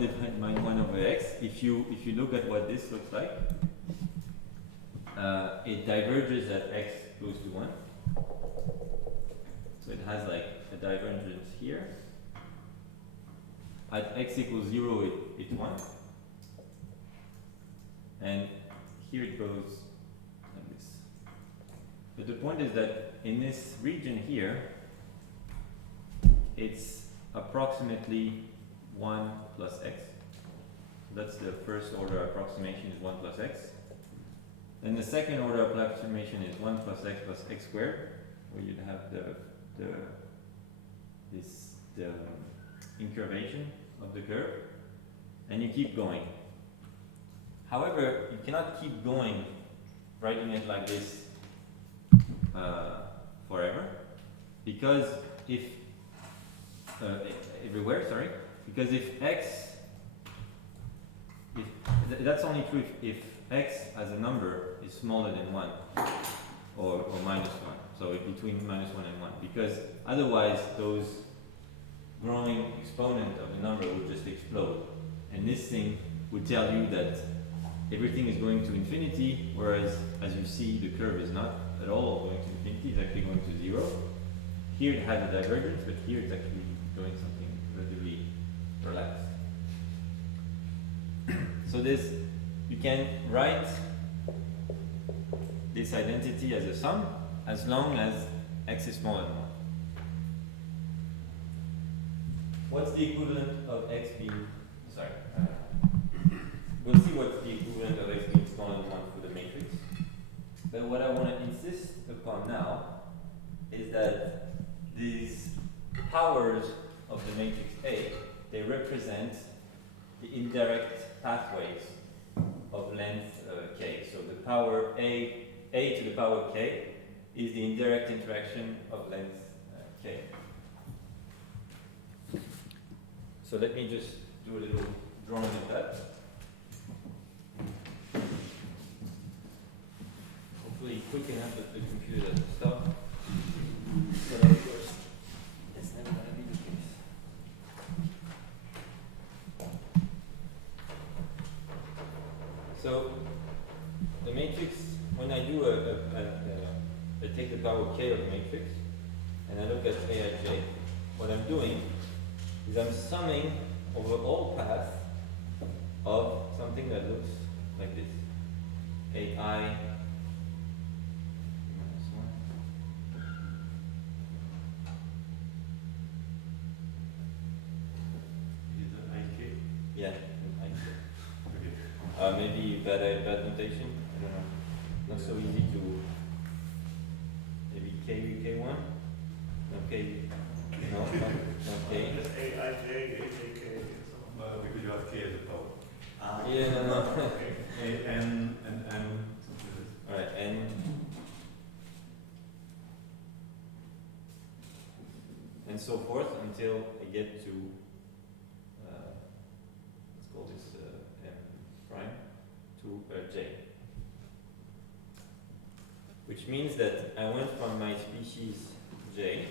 divided by 1 over x. If you look at what this looks like, it diverges at x goes to 1. So it has like a divergence here. At x equals 0, it's 1. And here it goes like this. But the point is that in this region here, it's approximately 1 plus x. So that's the first order approximation, is 1 plus x. Then the second order approximation is 1 plus x squared, where you'd have the incurvation of the curve, and you keep going. However, you cannot keep going writing it like this forever, because if because if that's only true if x as a number is smaller than 1 or minus 1, so between minus 1 and 1, because otherwise those growing exponent of the number would just explode, and this thing would tell you that everything is going to infinity, whereas as you see the curve is not at all going to infinity, it's actually going to 0. Here it has a divergence, but here it's actually doing something relatively relaxed. So you can write this identity as a sum as long as x is smaller than 1. What's the equivalent of x being, we'll see what's the equivalent of x being smaller than 1 for the matrix. But what I want to insist upon now is that these powers of the matrix A, they represent the indirect pathways of length k. So the power a to the power k is the indirect interaction of length k. So let me just do a little drawing of that. Hopefully quick enough that the computer doesn't stop. But of course, that's never going to be the case. So the matrix, when I do I take the power k of the matrix and I look at aij, what I'm doing is I'm summing over all paths of something that looks like this. ai minus 1. Is it an ik? Yeah, I Okay. maybe bad notation. I don't know. Not so easy to. Maybe k1. No k. No k. Just AIJ, AJK, and so on. Because you have k as a power. Yeah, no. Okay. A, n, and m. All right, n. And so forth until I get to. Let's call this m prime to j. Which means that I went from my species j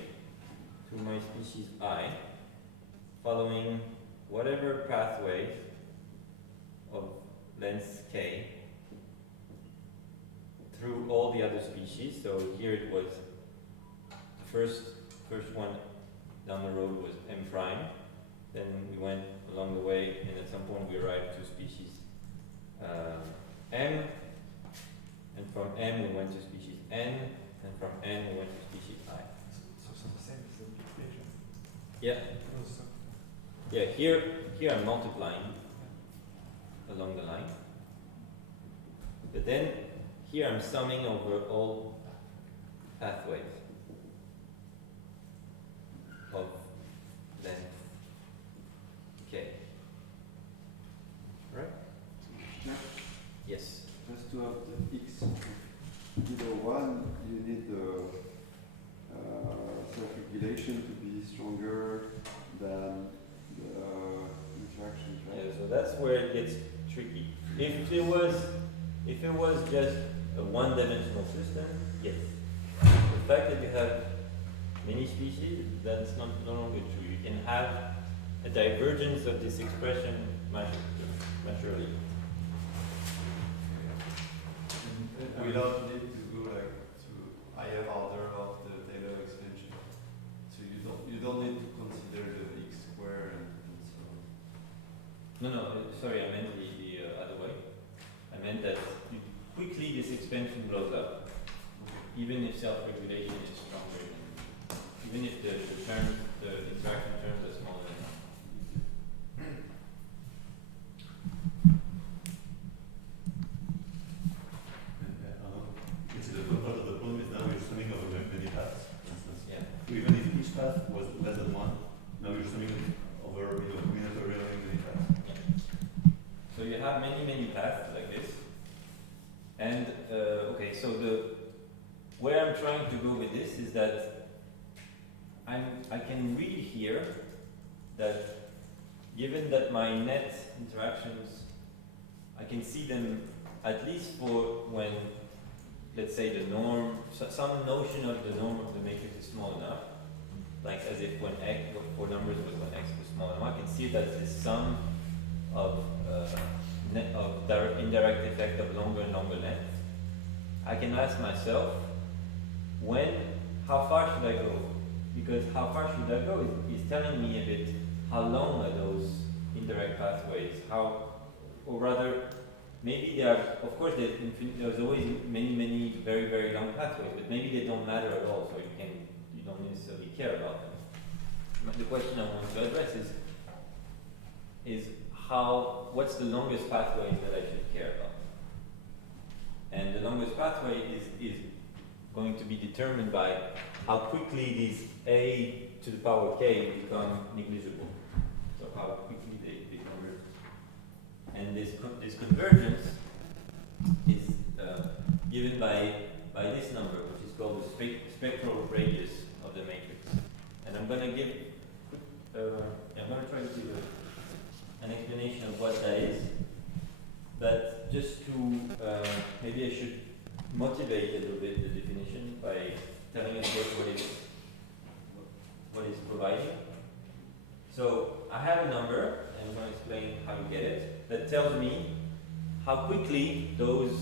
to my species I, following whatever pathway of length k through all the other species. So here it was the first one down the road was m prime. Then we went along the way, and at some point we arrived to species m. And from m we went to species n, and from n we went to species I. So the same as the multiplication. Yeah. Yeah. Here I'm multiplying. then here I'm summing over all pathways of length k. Right? Yes. Just to have the x below 1, you need the self-regulation to be stronger than the interactions, right? Yeah, so that's where it gets tricky. If it was just a one-dimensional system, yes. The fact that you have many species, that's no longer true. You can have a divergence of this expression maturely. Without need to go like to higher order of the Taylor extension. So you don't need to consider the x square and so on. No, sorry, I meant the other way. I meant that quickly this expansion blows up, even if self-regulation is stronger, even if the interaction terms are smaller than that. It's the part of the problem is now you're summing over many paths, for instance. Yeah. So even if each path was less than one, now you're summing over combinatorial many paths. So you have many paths like this, and okay. So where I'm trying to go with this is that I can read here that given that my net interactions, I can see them at least for when, let's say, the norm, some notion of the norm of the matrix is small enough, like as if when x, for numbers was when x was small enough, I can see that the sum of indirect effect of longer and longer length. I can ask myself, how far should I go? Because how far should I go is telling me a bit how long are those indirect pathways, or rather, maybe they are, of course there's always many very, very long pathways, but maybe they don't matter at all, so you don't necessarily care about them. But the question I want to address is what's the longest pathway that I should care about? And the longest pathway is going to be determined by how quickly these a to the power k become negligible. So how quickly they converge. And this convergence is given by this number, which is called the spectral radius of the matrix. And I'm going to I'm going to try to give an explanation of what that is. But just to, maybe I should motivate a little bit the definition by telling us what it's providing. So I have a number, and I'm going to explain how to get it, that tells me how quickly those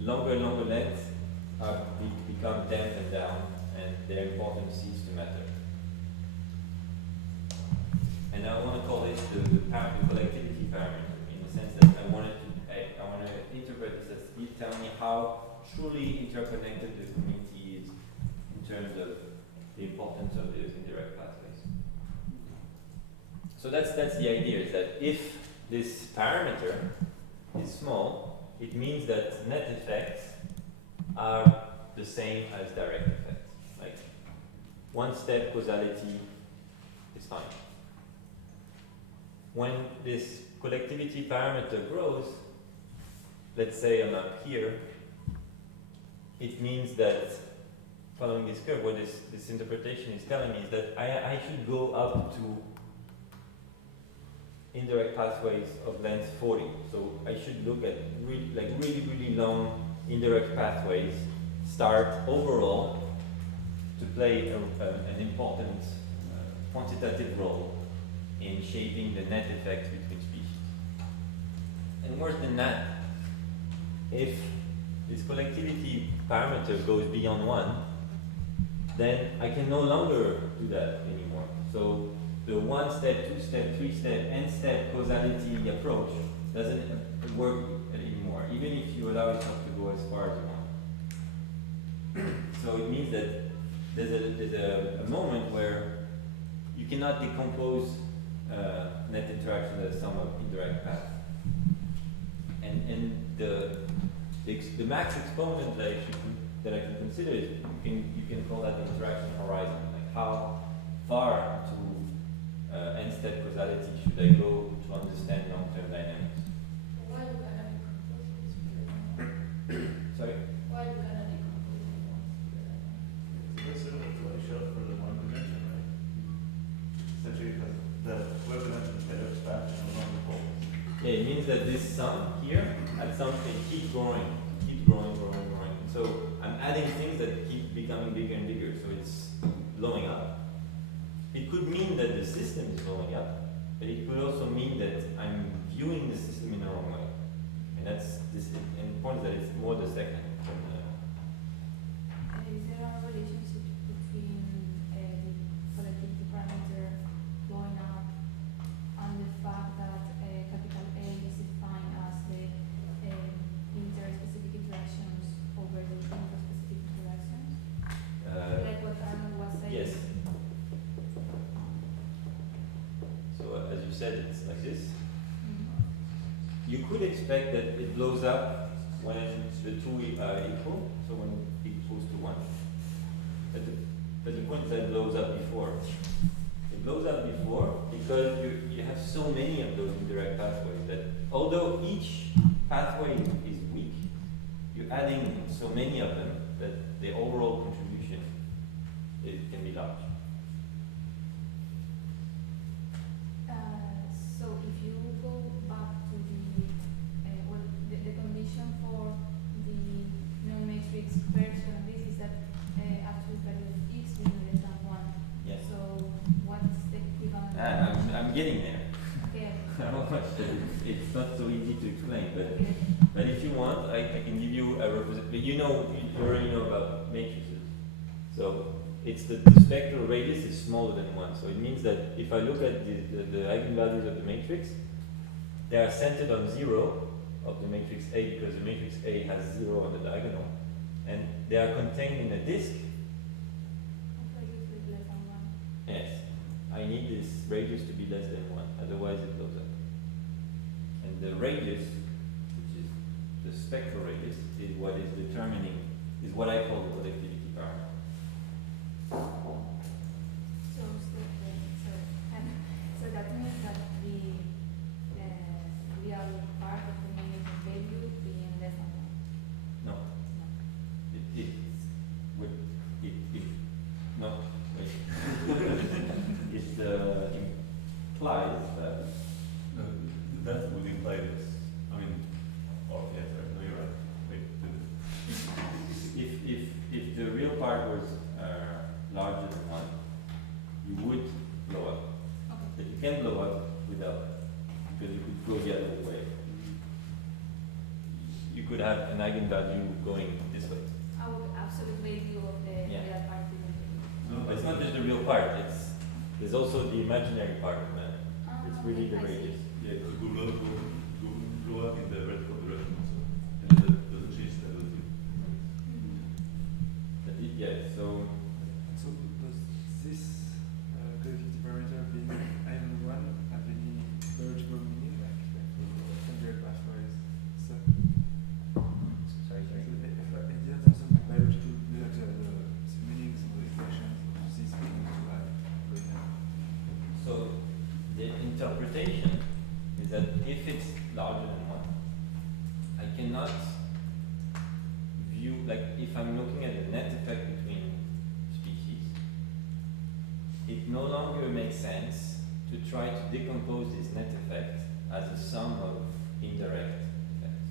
longer lengths become dampened down and their importance ceases to matter. And I want to call this the collectivity parameter, in the sense that I want to interpret this as telling me how truly interconnected the community is in terms of the importance of those indirect pathways. So that's the idea, is that if this parameter is small, it means that net effects are the same as direct effects. Like one-step causality is fine. When this collectivity parameter grows, let's say I'm up here, it means that following this curve, what this interpretation is telling me is that I should go up to indirect pathways of length 40. So I should look at really long indirect pathways start overall to play an important quantitative role in shaping the net effect between species. And worse than that, if this collectivity parameter goes beyond 1, then I can no longer do that anymore. So the one-step, two-step, three-step, n-step causality approach doesn't work anymore, even if you allow yourself to go as far as you want. So it means that there's a moment where you cannot decompose net interaction as sum of indirect paths. And the max exponent that I can consider is you can call that the interaction horizon, like how far to n-step causality should I go to understand long-term dynamics. Why you gonna decompose this? Sorry? Why you gonna decompose it once? It's very similar to what you showed for the one dimension, right? Essentially, because the web dimension is better expansion along the pole. Yeah, it means that this sum here at some point keeps growing. So I'm adding things that keep becoming bigger and bigger, so it's blowing up. It could mean that the system is blowing up, but it could also mean that I'm viewing the system in the wrong way. And that's this. And the point is that it's more the second. Is there a relationship between the collectivity parameter blowing up and the fact that capital A is defined as the interspecific interactions over the intraspecific interactions? Like what Arnold was saying? Yes. So as you said, it's like this. You could expect that it blows up when the two are equal, so when it equals to 1. But the point is that it blows up before. It blows up before because you have so many of those indirect pathways that although each pathway is weak, you're adding so many of them that the overall contribution can be large. So if you go back to the condition for the non-matrix version of this is that absolute value of x being less than 1. Yes. So what's the equivalent? I'm getting there. Okay. It's not so easy to explain, Okay. but if you want, I can give you a representation. You already know about matrices. So it's the spectral radius is smaller than 1. So it means that if I look at the eigenvalues of the matrix, they are centered on 0 of the matrix A because the matrix A has 0 on the diagonal. And they are contained in a disk. Radius is less than 1. Yes. I need this radius to be less than 1, otherwise it blows up. And the radius, which is the spectral radius, is what is determining, is what I call the collectivity parameter. So that means that the real part of the main value being less than 1. No. No, wait. It implies that. That would imply this. I mean, oh yeah, sorry, no, you're right. Wait, If the real part was larger than 1, you would blow up. Okay. But you can blow up without that, because you could go the other way. You could have an eigenvalue going this way. Our absolute value of the Yeah. real part is But it's not just the real part, there's also the imaginary part of that. It's really the I see. radius. yeah, it could blow up in the vertical direction also. And that doesn't change stability. But yeah, so So does this collectivity parameter being IN1 have any biological meaning, like indirect pathways? So, sorry. in terms of biological meanings of the equations of this being to have going on? So the interpretation is that if it's larger than 1, I cannot view, like if I'm looking at the net effect between species, it no longer makes sense to try to decompose this net effect as a sum of indirect effects.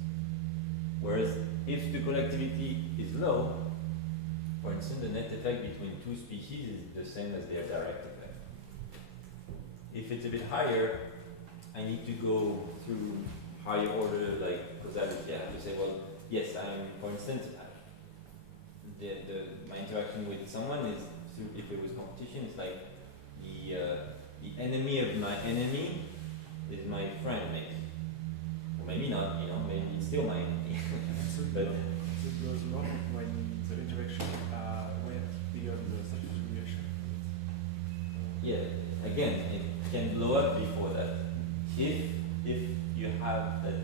Whereas if the collectivity is low, for instance, the net effect between two species is the same as their direct effect. If it's a bit higher, I need to go through higher order, like causality. I have to say, well, yes, for instance, my interaction with someone is through, if it was competition, it's like the enemy of my enemy is my friend, maybe. Or maybe not, maybe it's still my enemy. But So it goes wrong when the interaction went beyond the substitution reaction. yeah, again, it can blow up before that. If you have that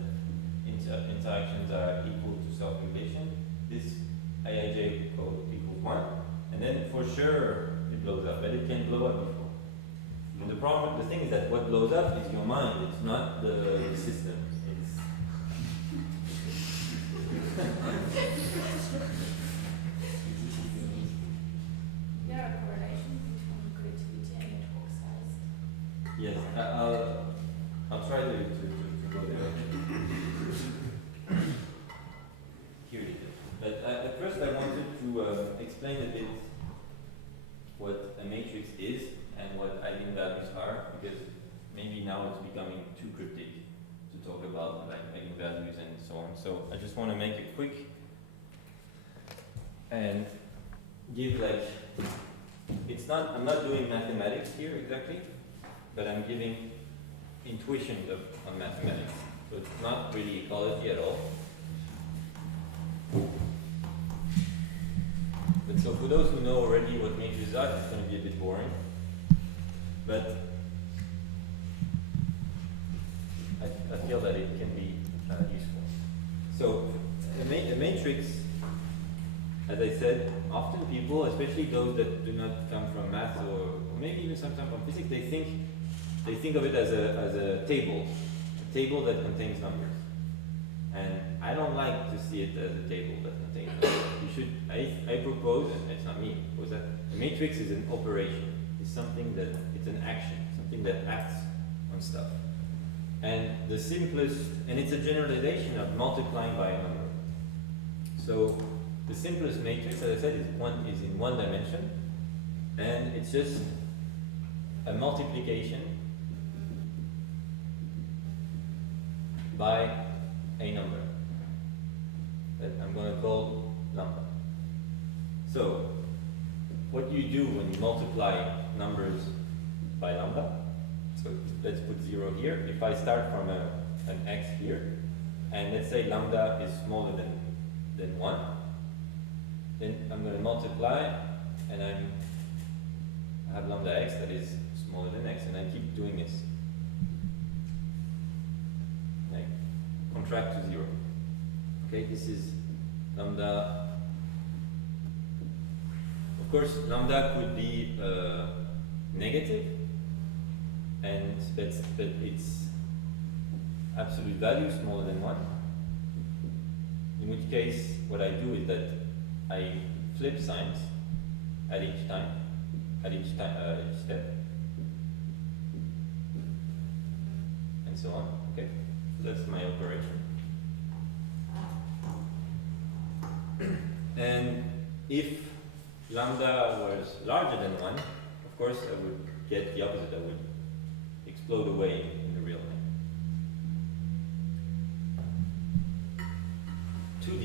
mind, it's not the system. It's There are correlations between creativity and network size. yes. I'll try to go there. Here it is. But at first I wanted to explain a bit what a matrix is and what eigenvalues are, because maybe now it's becoming too cryptic to talk about like eigenvalues and so on. So I just want to make it quick and give like, I'm not doing mathematics here exactly, but I'm giving intuitions on mathematics. So it's not really ecology at all. But so for those who know already what matrices are, it's going to be a bit boring. But I feel that it can be useful. So a matrix, as I said, often people, especially those that do not come from math or maybe even sometimes from physics, they think of it as a table that contains numbers. And I don't like to see it as a table that contains numbers. I propose, and it's not me, was that a matrix is an operation. It's something that, it's an action, something that acts on stuff. And the simplest, and it's a generalization of multiplying by a number. So the simplest matrix, as I said, is in one dimension, and it's just a multiplication by a number that I'm going to call lambda. So what you do when you multiply numbers by lambda, so let's put 0 here. If I start from an x here, and let's say lambda is smaller than 1, then I'm going to multiply, and I have lambda x that is smaller than x, and I keep doing this. And I contract to 0. Okay, this is lambda. Of course, lambda could be negative, but its absolute value smaller than 1. In which case, what I do is that I flip signs at each step, and so on. Okay, so that's my operation. And if lambda was larger than 1, of course I would get the opposite. I would explode away in the real life. 2D,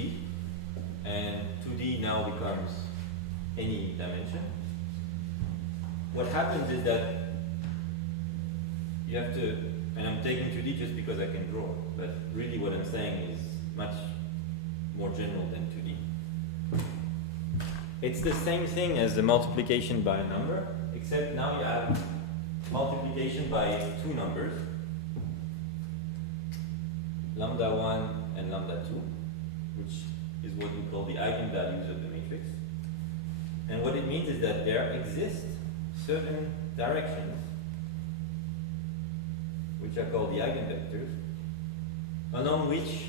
and 2D now becomes any dimension. What happens is that you have to, and I'm taking 2D just because I can draw, but really what I'm saying is much more general than 2D. It's the same thing as the multiplication by a number, except now you have multiplication by two numbers, lambda 1 and lambda 2, which is what we call the eigenvalues of the matrix. And what it means is that there exist certain directions, which are called the eigenvectors, along which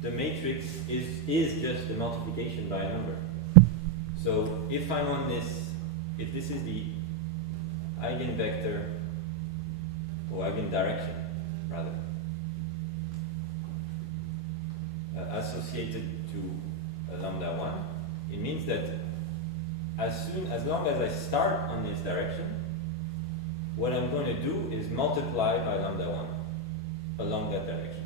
the matrix is just the multiplication by a number. So if I'm on this, if this is the eigenvector, or eigendirection, rather, associated to lambda 1, it means that as long as I start on this direction, what I'm going to do is multiply by lambda 1 along that direction.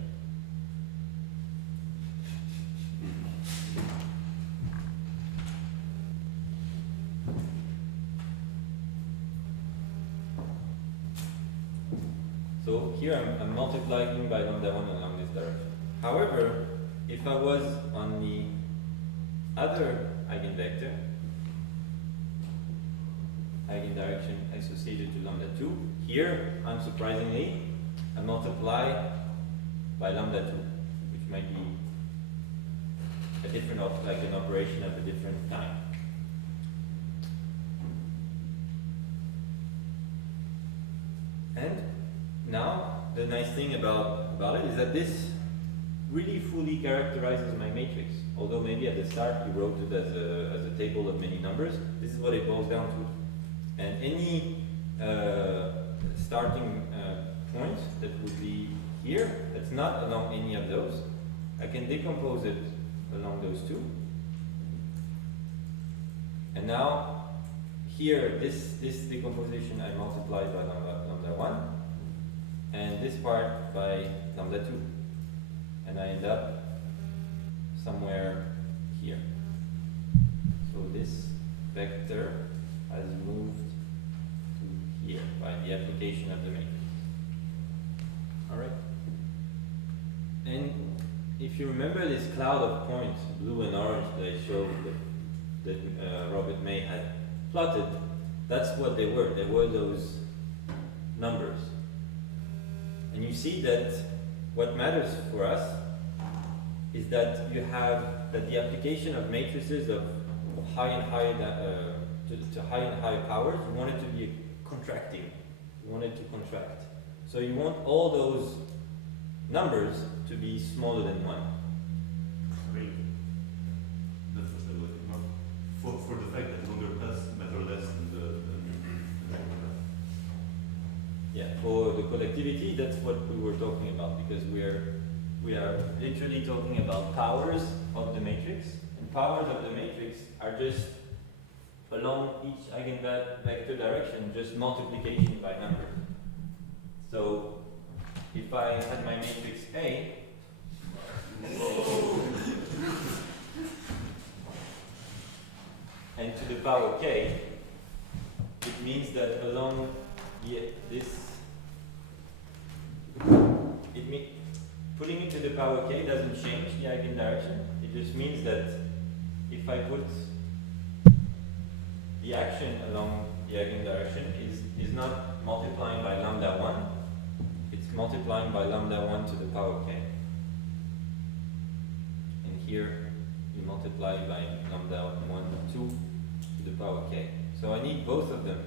So here I'm multiplying by lambda 1 along this direction. However, if I was on the other eigenvector, eigendirection associated to lambda 2, here, unsurprisingly, I multiply by lambda 2, which might be a different, like an operation of a different kind. And now, the nice thing about it is that this really fully characterizes my matrix. Although maybe at the start you wrote it as a table of many numbers, this is what it boils down to. And any starting point that would be here, that's not along any of those, I can decompose it along those two. And now, here, this decomposition I multiply by lambda 1, and this part by lambda 2. And I end up somewhere here. So this vector has moved to here by the application of the matrix. Alright? And if you remember this cloud of points, blue and orange, that I showed that Robert May had plotted, that's what they were. They were those numbers. And you see that what matters for us is that you have that the application of matrices of high and high to high and high powers, you want it to be contracting. You want it to contract. So you want all those numbers to be smaller than 1. Really? That's what I was looking for the fact that longer paths matter less than the longer path. Yeah, for the collectivity, that's what we were talking about, because we are literally talking about powers of the matrix, and powers of the matrix are just along each eigenvector direction, just multiplication by numbers. So if I had my matrix A, and to the power k, it means that along putting it to the power k doesn't change the eigendirection. It just means that if I put the action along the eigendirection is not multiplying by lambda 1, it's multiplying by lambda 1 to the power k. And here you multiply by lambda 1, 2 to the power k. So I need both of them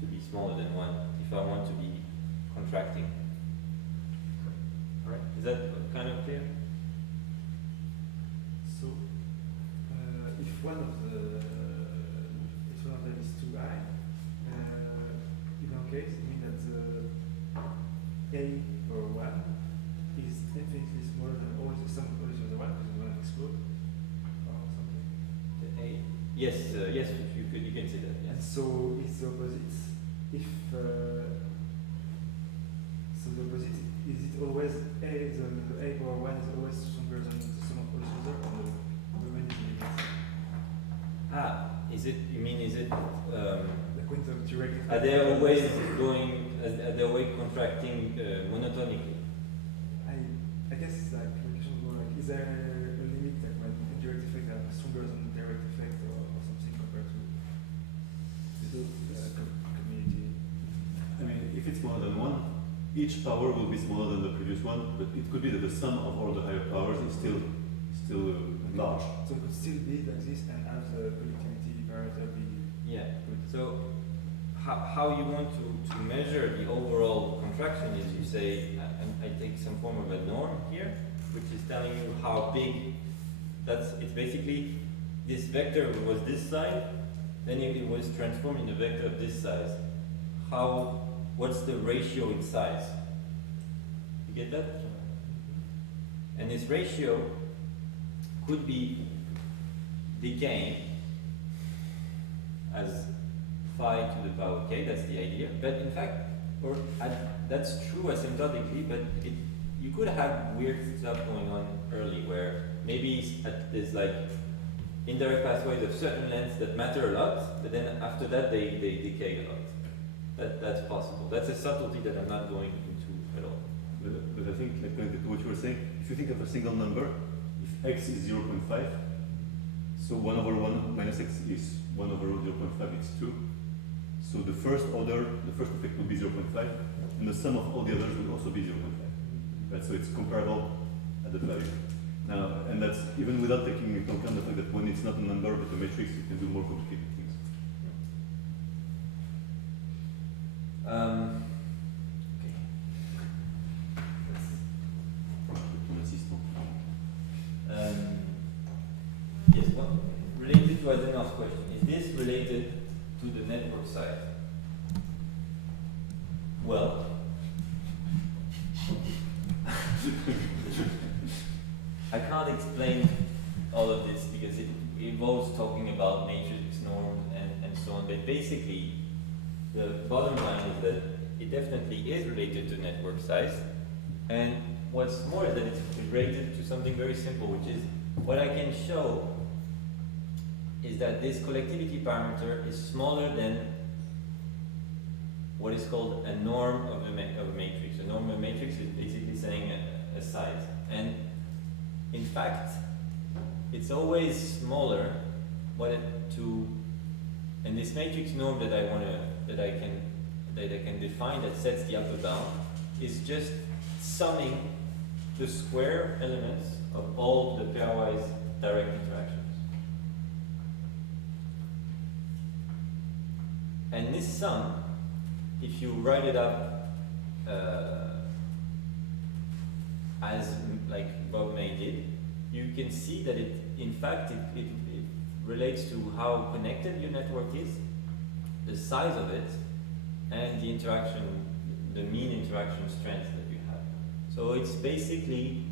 to be smaller than 1 if I want to be contracting. Alright, is that kind of clear? So, if one of them is too high, in our case, it means that the A or 1 is infinitely smaller than all the sum of all the other one, because it will explode or something. The A. Yes, yes, you can say that. And Yes. so it's the opposite. If so, the opposite is it always A? The A power 1 is always stronger than the sum of all the other, or the when is it? Is it? You mean is it? The quantum direct. Are they always going? Are they always contracting monotonically? I guess like the question is more like, is there a limit like when indirect effect are stronger than direct effect or something compared to the community? I mean, if it's smaller than 1, each power will be smaller than the previous one, but it could be that the sum of all the higher powers is still large. So it could still be like this and have the collectivity parameter be. Yeah. So how you want to measure the overall contraction is you say I take some form of a norm here, which is telling you how big. It's basically this vector was this side, then it was transformed in a vector of this size. What's the ratio in size? You get that? And this ratio could be decaying as phi to the power k, that's the idea. But in fact, that's true asymptotically, but you could have weird stuff going on early where maybe there's like indirect pathways of certain lengths that matter a lot, but then after that they decay a lot. That's possible. That's a subtlety that I'm not going into at all. But I think, like connected to what you were saying, if you think of a single number, if x is 0.5, so 1 over 1 minus x is 1 over 0.5, it's 2. So the first effect will be 0.5, and the sum of all the others will also be 0.5. Right? So it's comparable at that value. Now, and that's even without taking into account the fact that when it's not a number but a matrix, you can do more complicated things. Okay. Yes, well, related to Adenau's question, is this related to the network side? Well, I can't explain all of this because it involves talking about matrix norms and so on, but basically the bottom line is that it definitely is related to network size, and what's more is that it's related to something very simple, which is what I can show is that this collectivity parameter is smaller than what is called a norm of a matrix. A norm of a matrix is basically saying a size, and in fact it's always smaller and this matrix norm that I can define that sets the upper bound is just summing the square elements of all the pairwise direct interactions. And this sum, if you write it up as like Bob May did, you can see that it relates to how connected your network is, the size of it, and the interaction, the mean interaction strength that you have. So it's basically,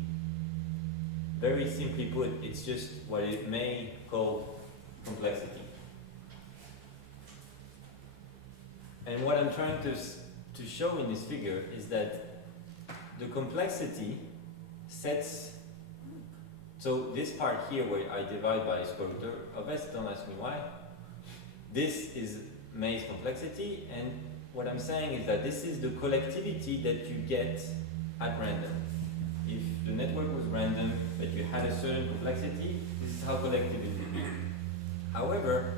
very simply put, it's just what it may call complexity. And what I'm trying to show in this figure is that the complexity sets, so this part here where I divide by square root of s, don't ask me why, this is May's complexity, and what I'm saying is that this is the collectivity that you get at random. If the network was random, but you had a certain complexity, this is how collective it would be. However,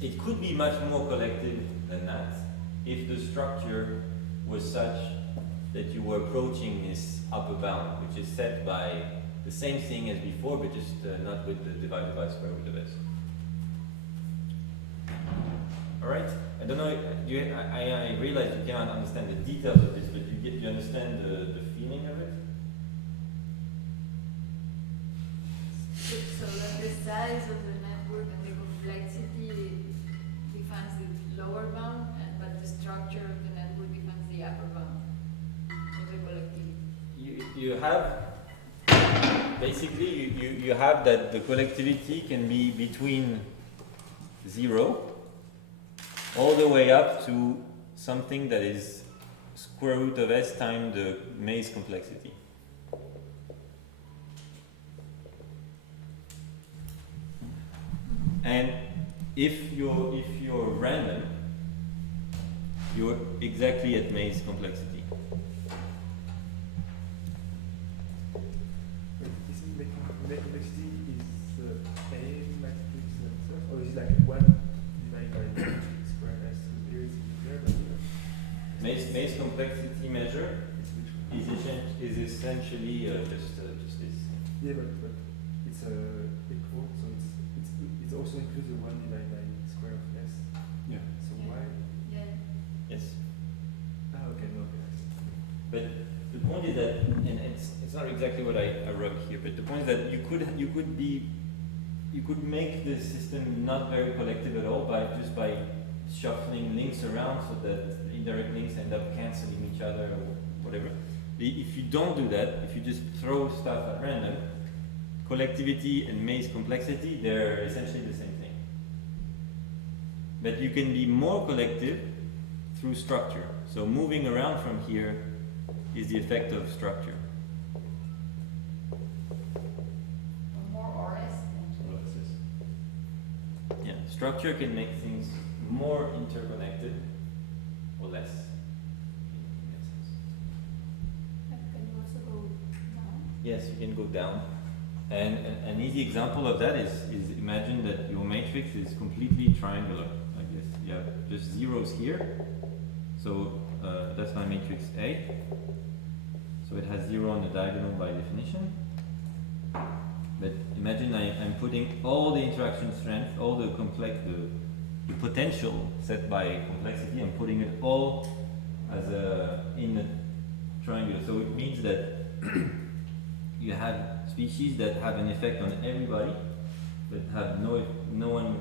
it could be much more collective than that if the structure was such that you were approaching this upper bound, which is set by the same thing as before, but just not with the divided by square root of s. Alright? I don't know, I realize you cannot understand the details of this, but you understand the feeling of it? So that the size of the network and the complexity defines the lower bound, but the structure of the network defines the upper bound of the collectivity. You have, basically you have that the collectivity can be between 0 all the way up to something that is square root of s times the May's complexity. And if you're random, you're exactly at May's complexity. Isn't the complexity is a matrix itself, or is it like 1 divided by square s? There is there, but May's complexity measure is essentially just this. yeah, but it's equal, so it also includes the 1 divided by square of s. Yeah. So Yeah. why? Yeah. Yes. Ah, okay, no, okay. I see. But the point is that, and it's not exactly what I wrote here, but the point is that you could make the system not very collective at all by shuffling links around so that indirect links end up canceling each other or whatever. If you don't do that, if you just throw stuff at random, collectivity and May's complexity, they're essentially the same thing. But you can be more collective through structure. So moving around from here is the effect of structure. More RS than What is this? Yeah, structure can make things more interconnected or less. Can you also go down? Yes, you can go down. And an easy example of that is imagine that your matrix is completely triangular, like this. You have just zeros here. So that's my matrix A. So it has 0 on the diagonal by definition. But imagine I'm putting all the interaction strength, all the the potential set by complexity, I'm putting it all as in the triangle. So it means that you have species that have an effect on everybody, but have no one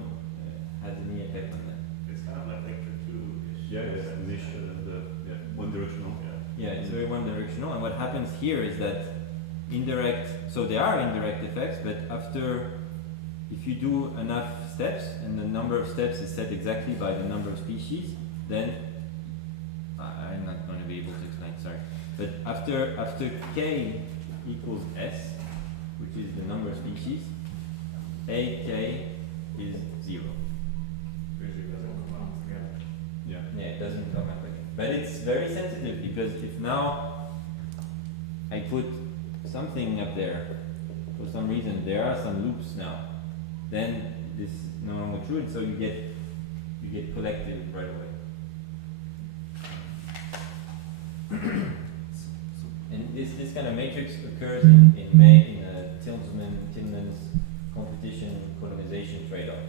has any effect on that. It's kind of like lecture 2-ish. Yeah, yes, niche, one directional. Yeah. Yeah, it's very one directional, and what happens here is that so there are indirect effects, but after, if you do enough steps, and the number of steps is set exactly by the number of species, then, I'm not going to be able to explain, sorry, but after k equals s, which is the number of species, ak is 0. Usually doesn't come out together. Yeah. Yeah, it doesn't come up again. But it's very sensitive, because if now I put something up there, for some reason there are some loops now, then this is no longer true, and so you get collected right away. And this kind of matrix occurs in Tillman's competition colonization trade-off.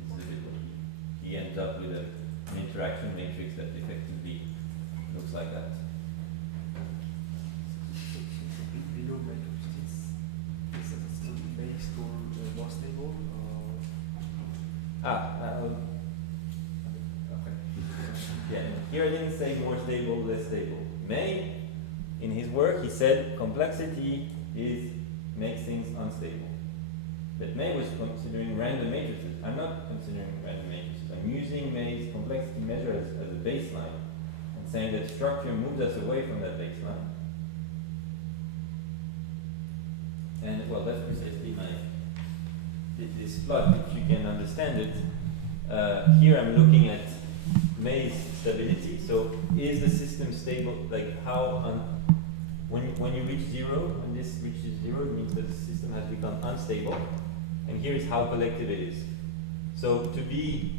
It's a bit what he ends up with an interaction matrix that effectively looks like that. Below matrices, is it still makes or more stable? Okay. Yeah, here I didn't say more stable, less stable. May, in his work, he said complexity makes things unstable. But May was considering random matrices. I'm not considering random matrices. I'm using May's complexity measure as a baseline and saying that structure moves us away from that baseline. And well, that's precisely this plot, if you can understand it. Here I'm looking at May's stability. So is the system stable? Like how when you reach 0, when this reaches 0, it means that the system has become unstable. And here is how collective it is. So to be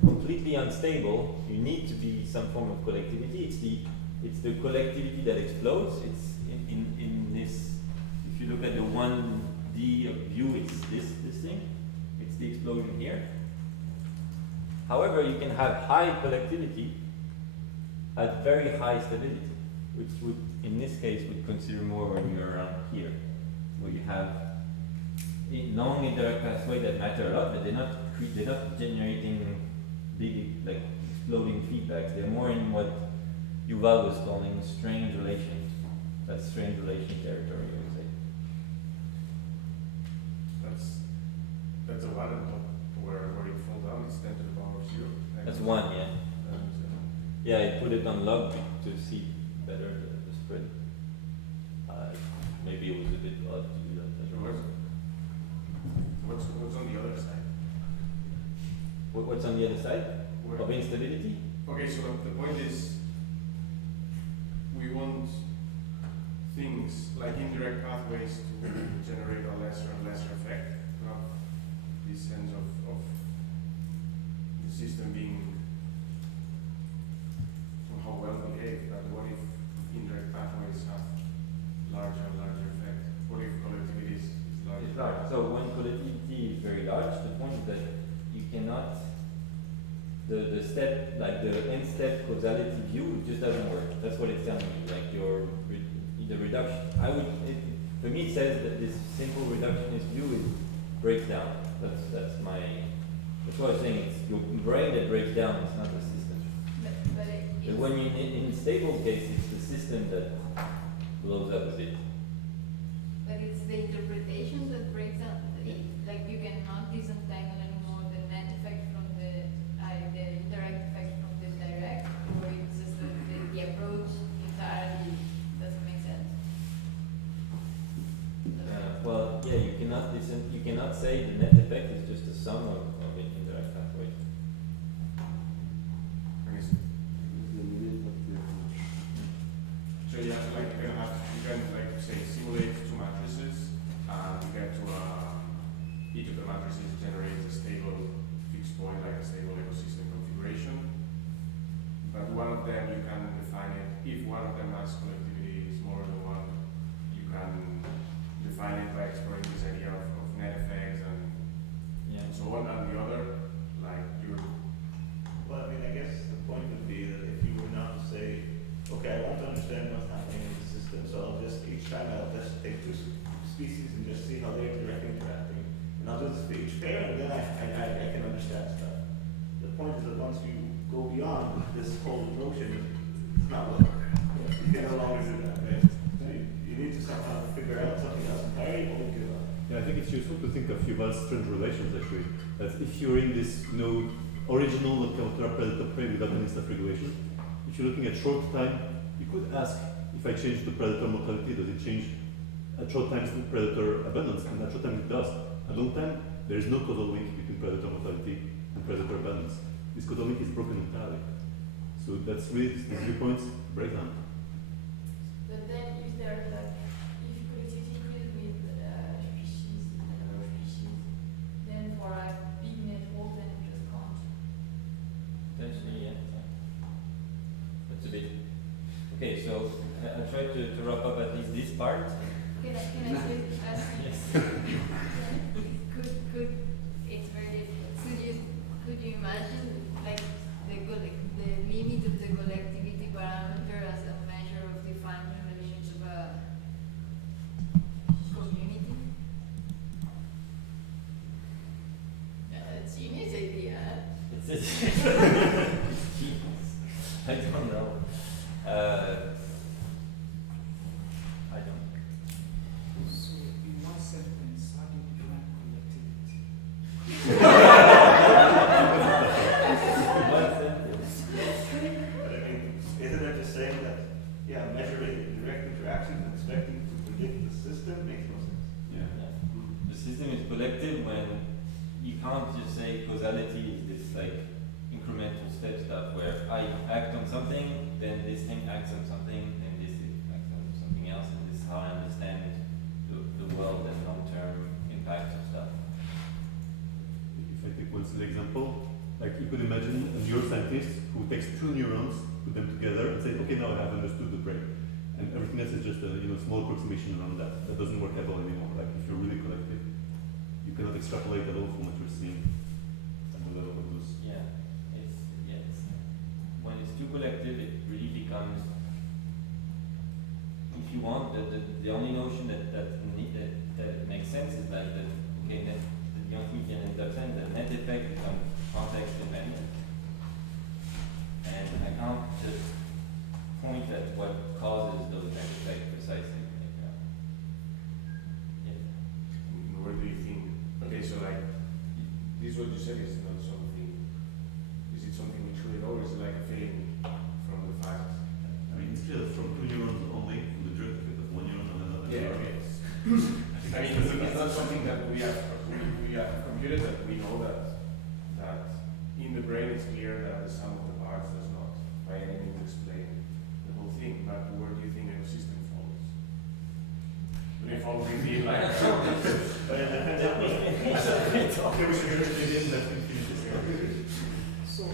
completely unstable, you need to be some form of collectivity. It's the collectivity that explodes. It's in this. If you look at the 1D view, it's this thing. It's the explosion here. However, you can have high collectivity at very high stability, which would, in this case, would consider more when you're around here, where you have long indirect pathways that matter a lot, but they're not generating big, like, exploding feedbacks. They're more in what Yuval was calling strange relations. That's strange relation territory, I would say. That's a one on top where it falls down, it's 10 to the power of 0. That's 1, yeah. Yeah, I put it on log to see better the spread. Maybe it was a bit odd to do that. What's on the other side? What's on the other side? Where- Of instability? Okay, so the point is, we want things like indirect pathways to generate a lesser and lesser effect, to have this sense of the system being somehow well behaved. But what if indirect pathways have larger and larger effect? What if collectivity is larger? It's large. So when collectivity is very large, the point is that you cannot, the step, like the n step causality view, it just doesn't work. That's what it's telling me. Like the reduction, for me it says that this simple reductionist view breaks down. That's what I was saying. It's your brain that breaks down. It's not the system. But when you in stable case, it's the system that blows up a bit. But it's the interpretation that breaks down. Like you cannot disentangle anymore the net effect from the indirect effect from the direct, or it's just that the approach entirely doesn't make sense. Well, yeah, you cannot say the net effect is just a sum of indirect pathways. So you have like you can like say simulate two matrices, and you get to each of the matrices generates a stable fixed point, like a stable ecosystem configuration. But one of them you can define it. If one of them has collectivity is more than one, you can define it by exploring this idea of net effects and Yeah. so on. And the to think of Yuval's strange relations actually. That if you're in this original counter predator prey without any self-regulation, if you're looking at short time, you could ask, if I change the predator mortality, does it change at short time the predator abundance? And at short time it does. At long time, there is no causal link between predator mortality and predator abundance. This causal link is broken entirely. So that's really the viewpoint's breakdown. But then if there like, if collectivity increase with species, number of species, then for a big network, then it just can't. Potentially, yeah. That's a bit. Okay, so I'll try to wrap up at least this part. Can I say, Yes. could, it's very difficult. Could you imagine like the limit of the collectivity parameter as a measure of defining the limits of a community? It's Genius idea. It's I don't know. I don't. So, in one sentence, how do you define collectivity? One sentence. But I mean, isn't it just saying that, yeah, measuring direct interaction and expecting to predict the system makes no sense? Yeah. The system is collective when you can't just say causality is this like incremental step stuff where I act on something, then this thing acts on something, then this acts on something else, and this is how I understand the world and long-term impacts of stuff. If I take one simple example, like you could imagine a neuroscientist who takes two neurons, put them together, and say, okay, now I have understood the brain, and everything else is just a small approximation around that. That doesn't work at all anymore. Like if you're really collective, you cannot extrapolate at all from what you're seeing at the level of those. Yeah, it's when it's too collective, it really becomes. If you want, the only notion that makes sense is like that. Okay, then the only thing can end up saying that net effect becomes context dependent, and I can't just point at what causes those net effects precisely. Where do you think? Okay, so like, this what you said is not something. Is it something we truly know, or is it like a feeling from the fact? I mean, it's clear that from two neurons only, from the direct effect of one neuron on another neuron. Okay. I mean, it's not something that we have computed, that we know that in the brain it's clear that the sum of the parts does not by any means explain the whole thing. But where do you think the ecosystem falls? Do they fall within like? But it depends on Okay, we should go to the end that we finish this. So, if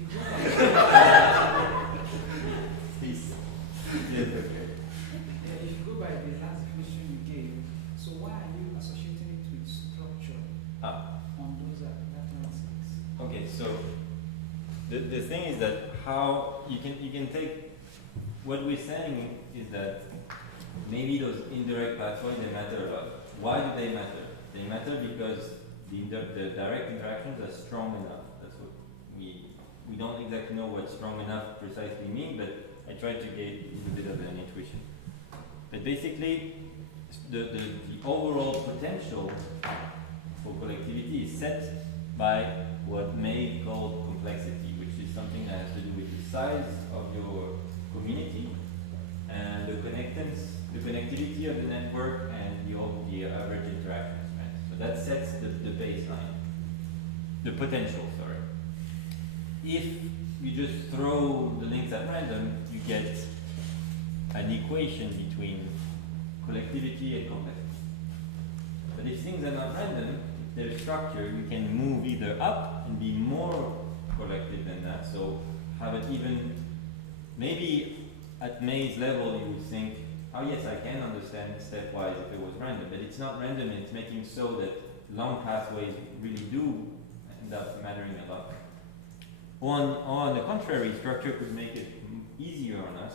you go Please. Yes, okay. if you go by the last definition you gave, so why are you associating it with structure on those mathematics? Okay, so the thing is that how you can take what we're saying is that maybe those indirect pathways they matter a lot. Why do they matter? They matter because the direct interactions are strong enough. That's what we don't exactly know what strong enough precisely mean, but I tried to get a bit of an intuition. But basically, the overall potential for collectivity is set by what may be called complexity, which is something that has to do with the size of your community and the connectivity of the network and the average interaction span. So that sets the baseline, the potential, sorry. If you just throw the links at random, you get an equation between collectivity and complexity. But if things are not random, if they're structured, you can move either up and be more collective than that. So have it even, maybe at May's level you would think, oh yes, I can understand stepwise if it was random, but it's not random and it's making so that long pathways really do end up mattering a lot. On the contrary, structure could make it easier on us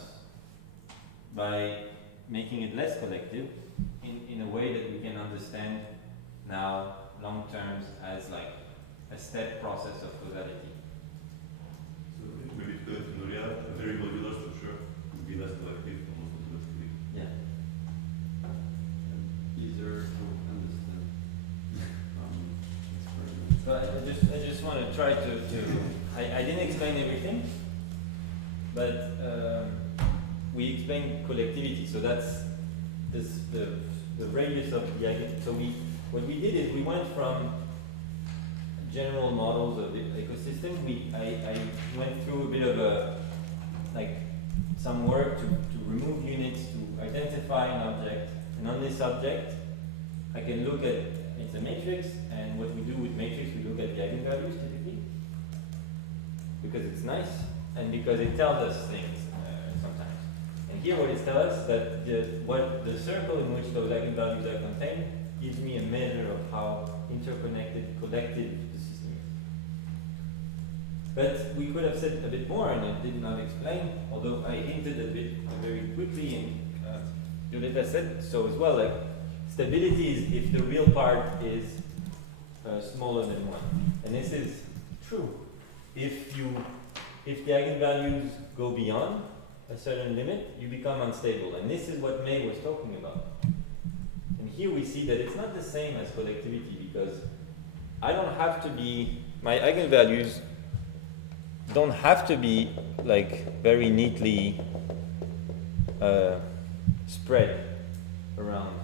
by making it less collective in a way that we can understand now long terms as like a step process of causality. So maybe to go into Nuria, a very modular structure would be less collective and also collectivity. Yeah. Easier to understand. But I just want to try to I didn't explain everything, but we explained collectivity. So that's the radius of the idea. So what we did is we went from general models of the ecosystem. I went through a bit of some work to remove units, to identify an object, and on this object I can look at, it's a matrix, and what we do with matrix, we look at the eigenvalues typically, because it's nice, and because it tells us things sometimes. And here what it tells us, that the circle in which those eigenvalues are contained gives me a measure of how interconnected, collective the system is. But we could have said a bit more, and I did not explain, although I hinted a bit very quickly, and Violetta said so as well, like stability is if the real part is smaller than 1. And this is true. If the eigenvalues go beyond a certain limit, you become unstable. And this is what May was talking about. And here we see that it's not the same as collectivity, because I don't have to be, my eigenvalues don't have to be like very neatly spread around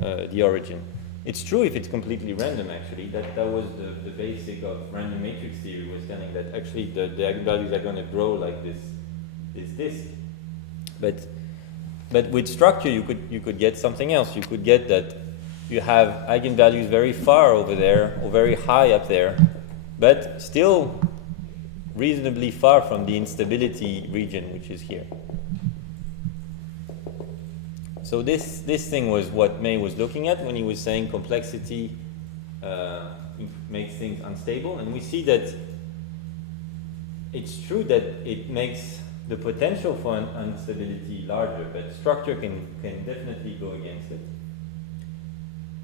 the origin. It's true if it's completely random, actually. That was the basic of random matrix theory, was telling that actually the eigenvalues are going to grow like this disk. But with structure, you could get something else. You could get that you have eigenvalues very far over there or very high up there, but still reasonably far from the instability region, which is here. So this thing was what May was looking at when he was saying complexity makes things unstable, and we see that it's true that it makes the potential for an instability larger, but structure can definitely go against it.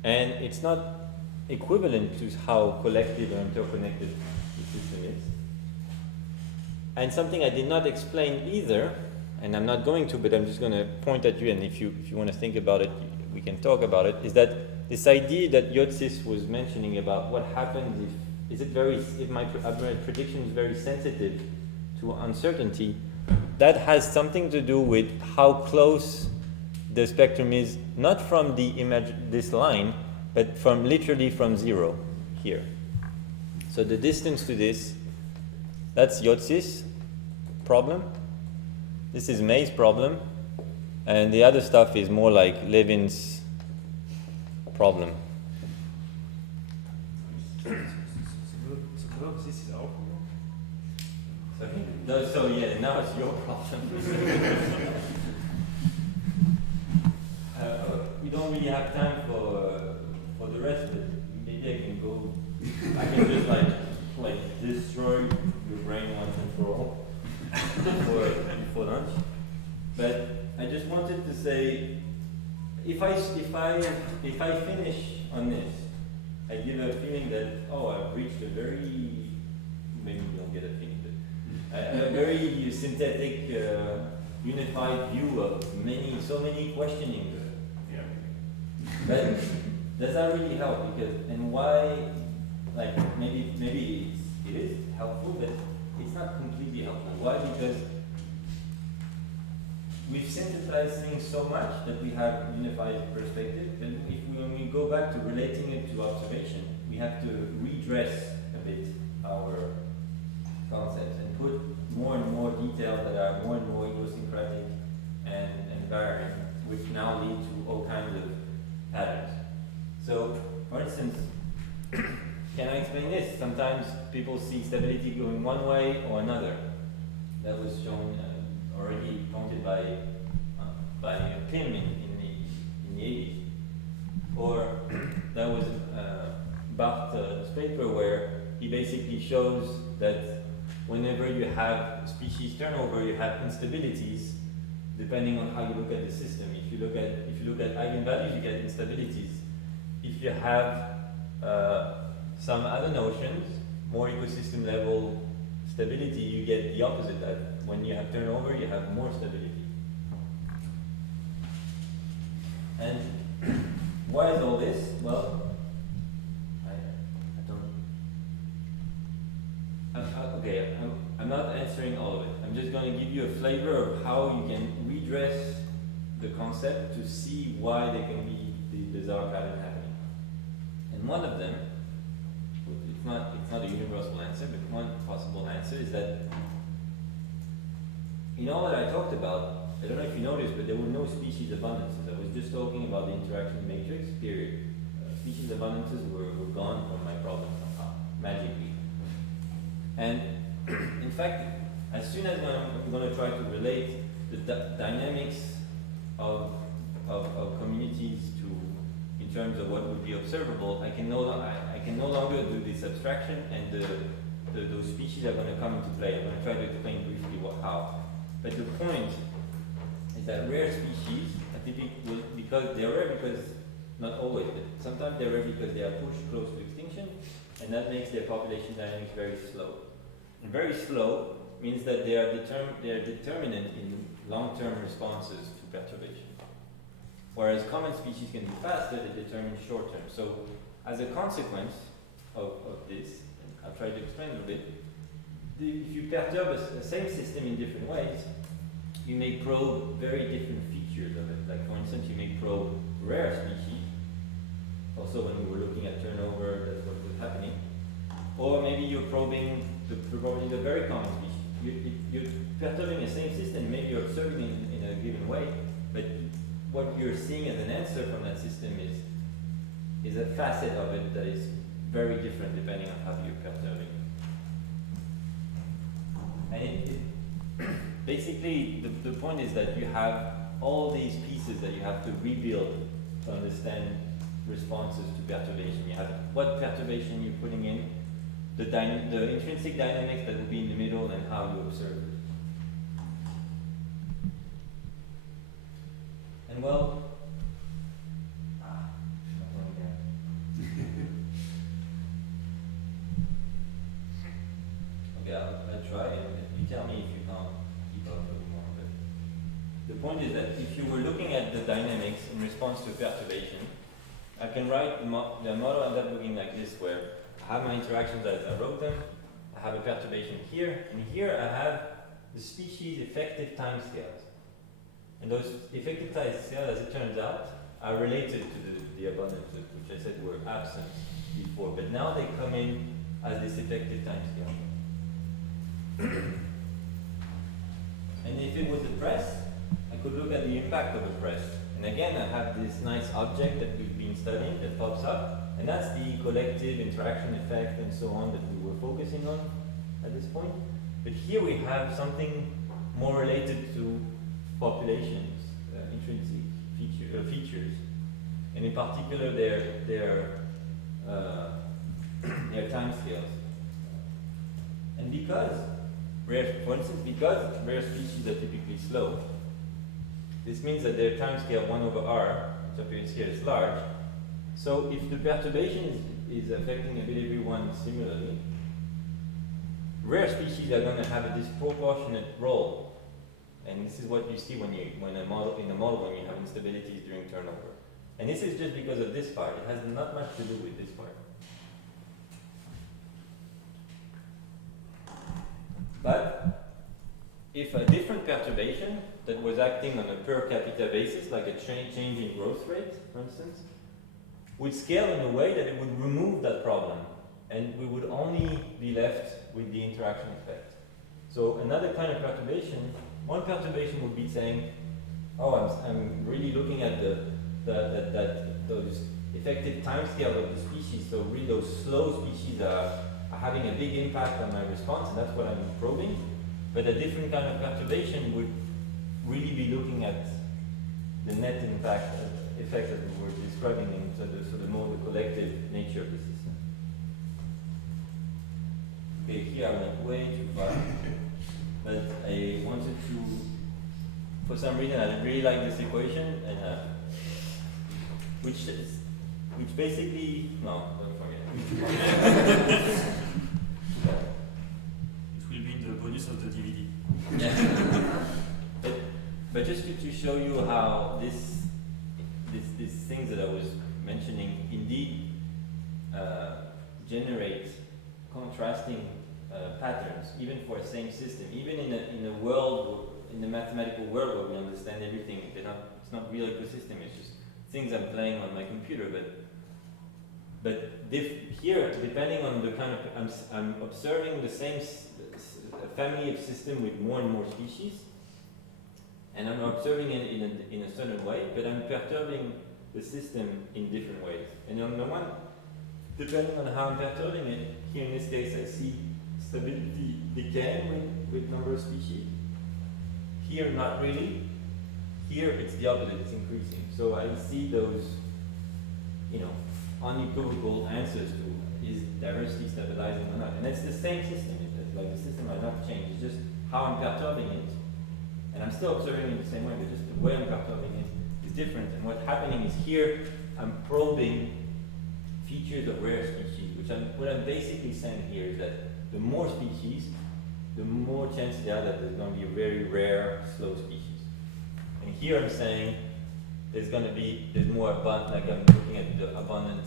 And it's not equivalent to how collective or interconnected the system is. And something I did not explain either, and I'm not going to, but I'm just going to point at you, and if you want to think about it, we can talk about it, is that this idea that Yotsis was mentioning about what happens if my prediction is very sensitive to uncertainty, that has something to do with how close the spectrum is, not from this line, but literally from 0 here. So the distance to this, that's Yotsis' problem. This is May's problem, and the other stuff is more like Levin's problem. So this is our problem? So yeah, now it's your problem. We don't really have time for the rest, but maybe I can go. I can just like destroy your brain once and for all before lunch. But I just wanted to say, if I finish on this, I give a feeling that I've reached a very, maybe you don't get a feeling, but a very synthetic, unified view of so many questioning. Yeah. But does that really help? And why? Like maybe it is helpful, but it's not completely helpful. Why? Because we've synthesized things so much that we have unified perspective, and when we go back to relating it to observation, we have to redress a bit our concepts and put more and more details that are more and more idiosyncratic and varying, which now lead to all kinds of patterns. So, for instance, can I explain this? Sometimes people see stability going one way or another. That was shown already pointed by Pim in the 80s. Or that was Barth's paper, where he basically shows that whenever you have species turnover, you have instabilities depending on how you look at the system. If you look at eigenvalues, you get instabilities. If you have some other notions, more ecosystem level stability, you get the opposite. That when you have turnover, you have more stability. And why is all this? Well, I don't flavor of how you can redress the concept to see why there can be the bizarre pattern happening. And one of them, it's not a universal answer, but one possible answer is that in all that I talked about, I don't know if you noticed, but there were no species abundances. I was just talking about the interaction matrix, period. Species abundances were gone from my problem somehow, magically. And in fact, as soon as I'm going to try to relate the dynamics of communities to, in terms of what would be observable, I can no longer do this abstraction, and those species are going to come into play. I'm going to try to explain briefly how. But the point is that rare species are typically, because they're rare because, not always, but sometimes they're rare because they are pushed close to extinction, and that makes their population dynamics very slow. And very slow means that they are determinant in long-term responses to perturbation. Whereas common species can be faster, they determine short-term. So as a consequence of this, and I'll try to explain a little bit, if you perturb a same system in different ways, you may probe very different features of it. Like for instance, you may probe rare species. Also when we were looking at turnover, that's what was happening. Or maybe you're probing the properties of very common species. You're perturbing the same system, maybe you're observing it in a given way, but what you're seeing as an answer from that system is a facet of it that is very different depending on how you're perturbing. And basically, the point is that you have all these pieces that you have to rebuild to understand responses to perturbation. You have what perturbation you're putting in, the intrinsic dynamics that will be in the middle, and how you observe it. And well, okay, I'll try, and you tell me if you can't keep up anymore. But the point is that if you were looking at the dynamics in response to perturbation, I can write the model ends up looking like this, where I have my interactions as I wrote them, I have a perturbation here, and here I have the species effective timescales. And those effective timescales, as it turns out, are related to the abundances, which I said were absent before, but now they come in as this effective timescale. And if it was a press, I could look at the impact of a press. And again, I have this nice object that we've been studying that pops up, and that's the collective interaction effect and so on that we were focusing on at this point. But here we have something more related to populations, intrinsic features, and in particular their timescales. And because for instance, because rare species are typically slow, this means that their timescale 1/r, which appears here, is large. So if the perturbation is affecting everyone similarly, rare species are going to have a disproportionate role. And this is what you see when you have instabilities during turnover. And this is just because of this part. It has not much to do with this part. But if a different perturbation that was acting on a per capita basis, like a change in growth rate, for instance, would scale in a way that it would remove that problem, and we would only be left with the interaction effect. So another kind of perturbation, one perturbation would be saying, oh, I'm really looking at those effective timescales of the species, so really those slow species are having a big impact on my response, and that's what I'm probing. But a different kind of perturbation would really be looking at the net impact effect that we were describing in the more the collective nature of the system. Okay, here I went way too far, but I wanted to, for some reason I really like this equation, and which basically, no, don't forget. It will be in the bonus of the DVD. Yeah. But just to show you how these things that I was mentioning indeed generate contrasting patterns, even for a same system, even in a world in the mathematical world where we understand everything, it's not real ecosystem. It's just things I'm playing on my computer. Here, depending on the kind of, I'm observing the same family of system with more and more species, and I'm observing it in a certain way, but I'm perturbing the system in different ways. And on the one, depending on how I'm perturbing it, here in this case I see stability decaying with number of species. Here, not really. Here, it's the opposite, it's increasing. So I see those, unequivocal answers to is diversity stabilizing or not. And it's the same system. It's like the system has not changed. It's just how I'm perturbing it. And I'm still observing it the same way, but just the way I'm perturbing it is different. And what's happening is here, I'm probing features of rare species, what I'm basically saying here is that the more species, the more chances there are that there's going to be a very rare, slow species. And here I'm saying there's more abundant, like I'm looking at the abundant,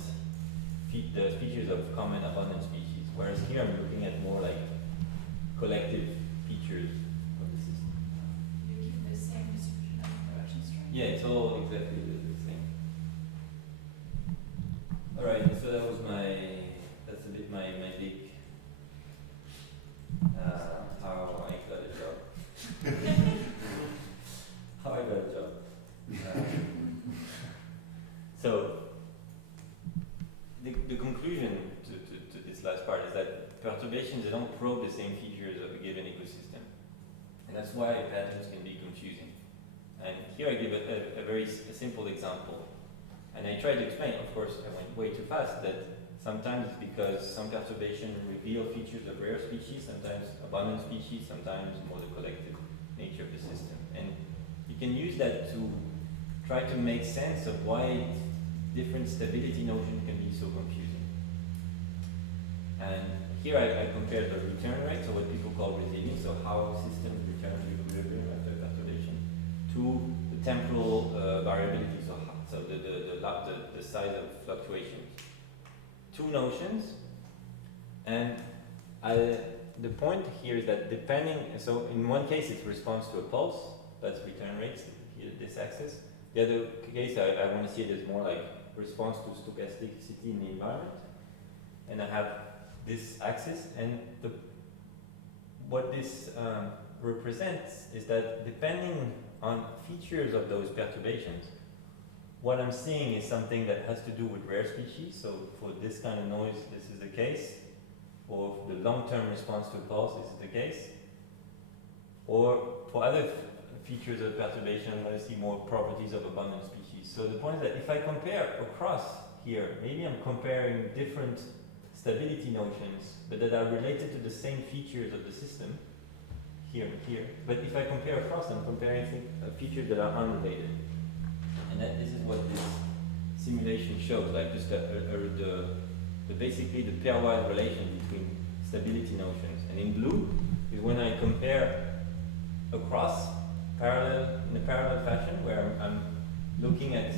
the features of common abundant species, whereas here I'm looking at more like collective features of the system. You keep the same distribution of production strength. Yeah, it's all exactly the same. Alright, so that's a bit my big, how I got a job. How I got a job. So, the conclusion to this last part is that perturbations, they don't probe the same features of a given ecosystem. And that's why patterns can be confusing. And here I give a very simple example. And I try to explain, of course, I went way too fast, that sometimes it's because some perturbations reveal features of rare species, sometimes abundant species, sometimes more the collective nature of the system. And you can use that to try to make sense of why different stability notions can be so confusing. And here I compared the return rate, so what people call resilience, so how systems return to equilibrium after perturbation, to the temporal variability, so the size of fluctuations. Two notions, and the point here is that so in one case it's response to a pulse, that's return rates, here this axis. The other case I want to see it as more like response to stochasticity in the environment. And I have this axis, and what this represents is that depending on features of those perturbations, what I'm seeing is something that has to do with rare species. So for this kind of noise, this is the case. For the long-term response to a pulse, this is the case. Or for other features of perturbation, I'm going to see more properties of abundant species. So the point is that if I compare across here, maybe I'm comparing different stability notions, but that are related to the same features of the system, here and here. But if I compare across, I'm comparing features that are unrelated. And this is what this simulation shows, like just basically the pairwise relation between stability notions. And in blue is when I compare across in a parallel fashion, where I'm looking at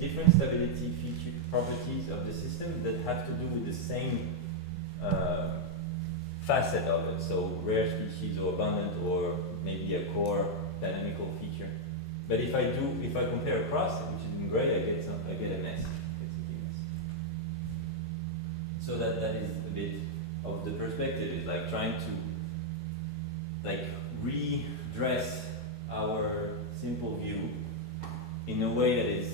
different stability feature properties of the system that have to do with the same facet of it, so rare species or abundant or maybe a core dynamical feature. But if I compare across, which is in gray, I get a mess. So that is a bit of the perspective, is like trying to redress our simple view in a way that is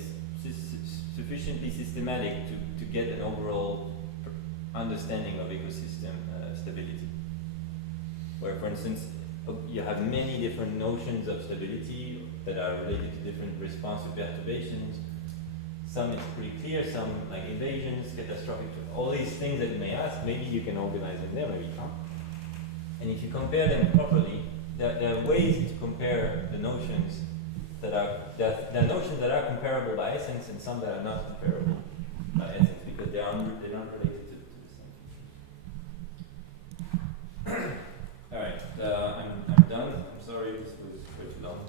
sufficiently systematic to get an overall understanding of ecosystem stability. Where, for instance, you have many different notions of stability that are related to different responsive perturbations. Some is pretty clear, some like invasions, catastrophic, all these things that you may ask, maybe you can organize them there, maybe you can't. And if you compare them properly, there are ways to compare the notions there are notions that are comparable by essence and some that are not comparable by essence because they're not related to the same feature. Alright, I'm done. I'm sorry this was way too long.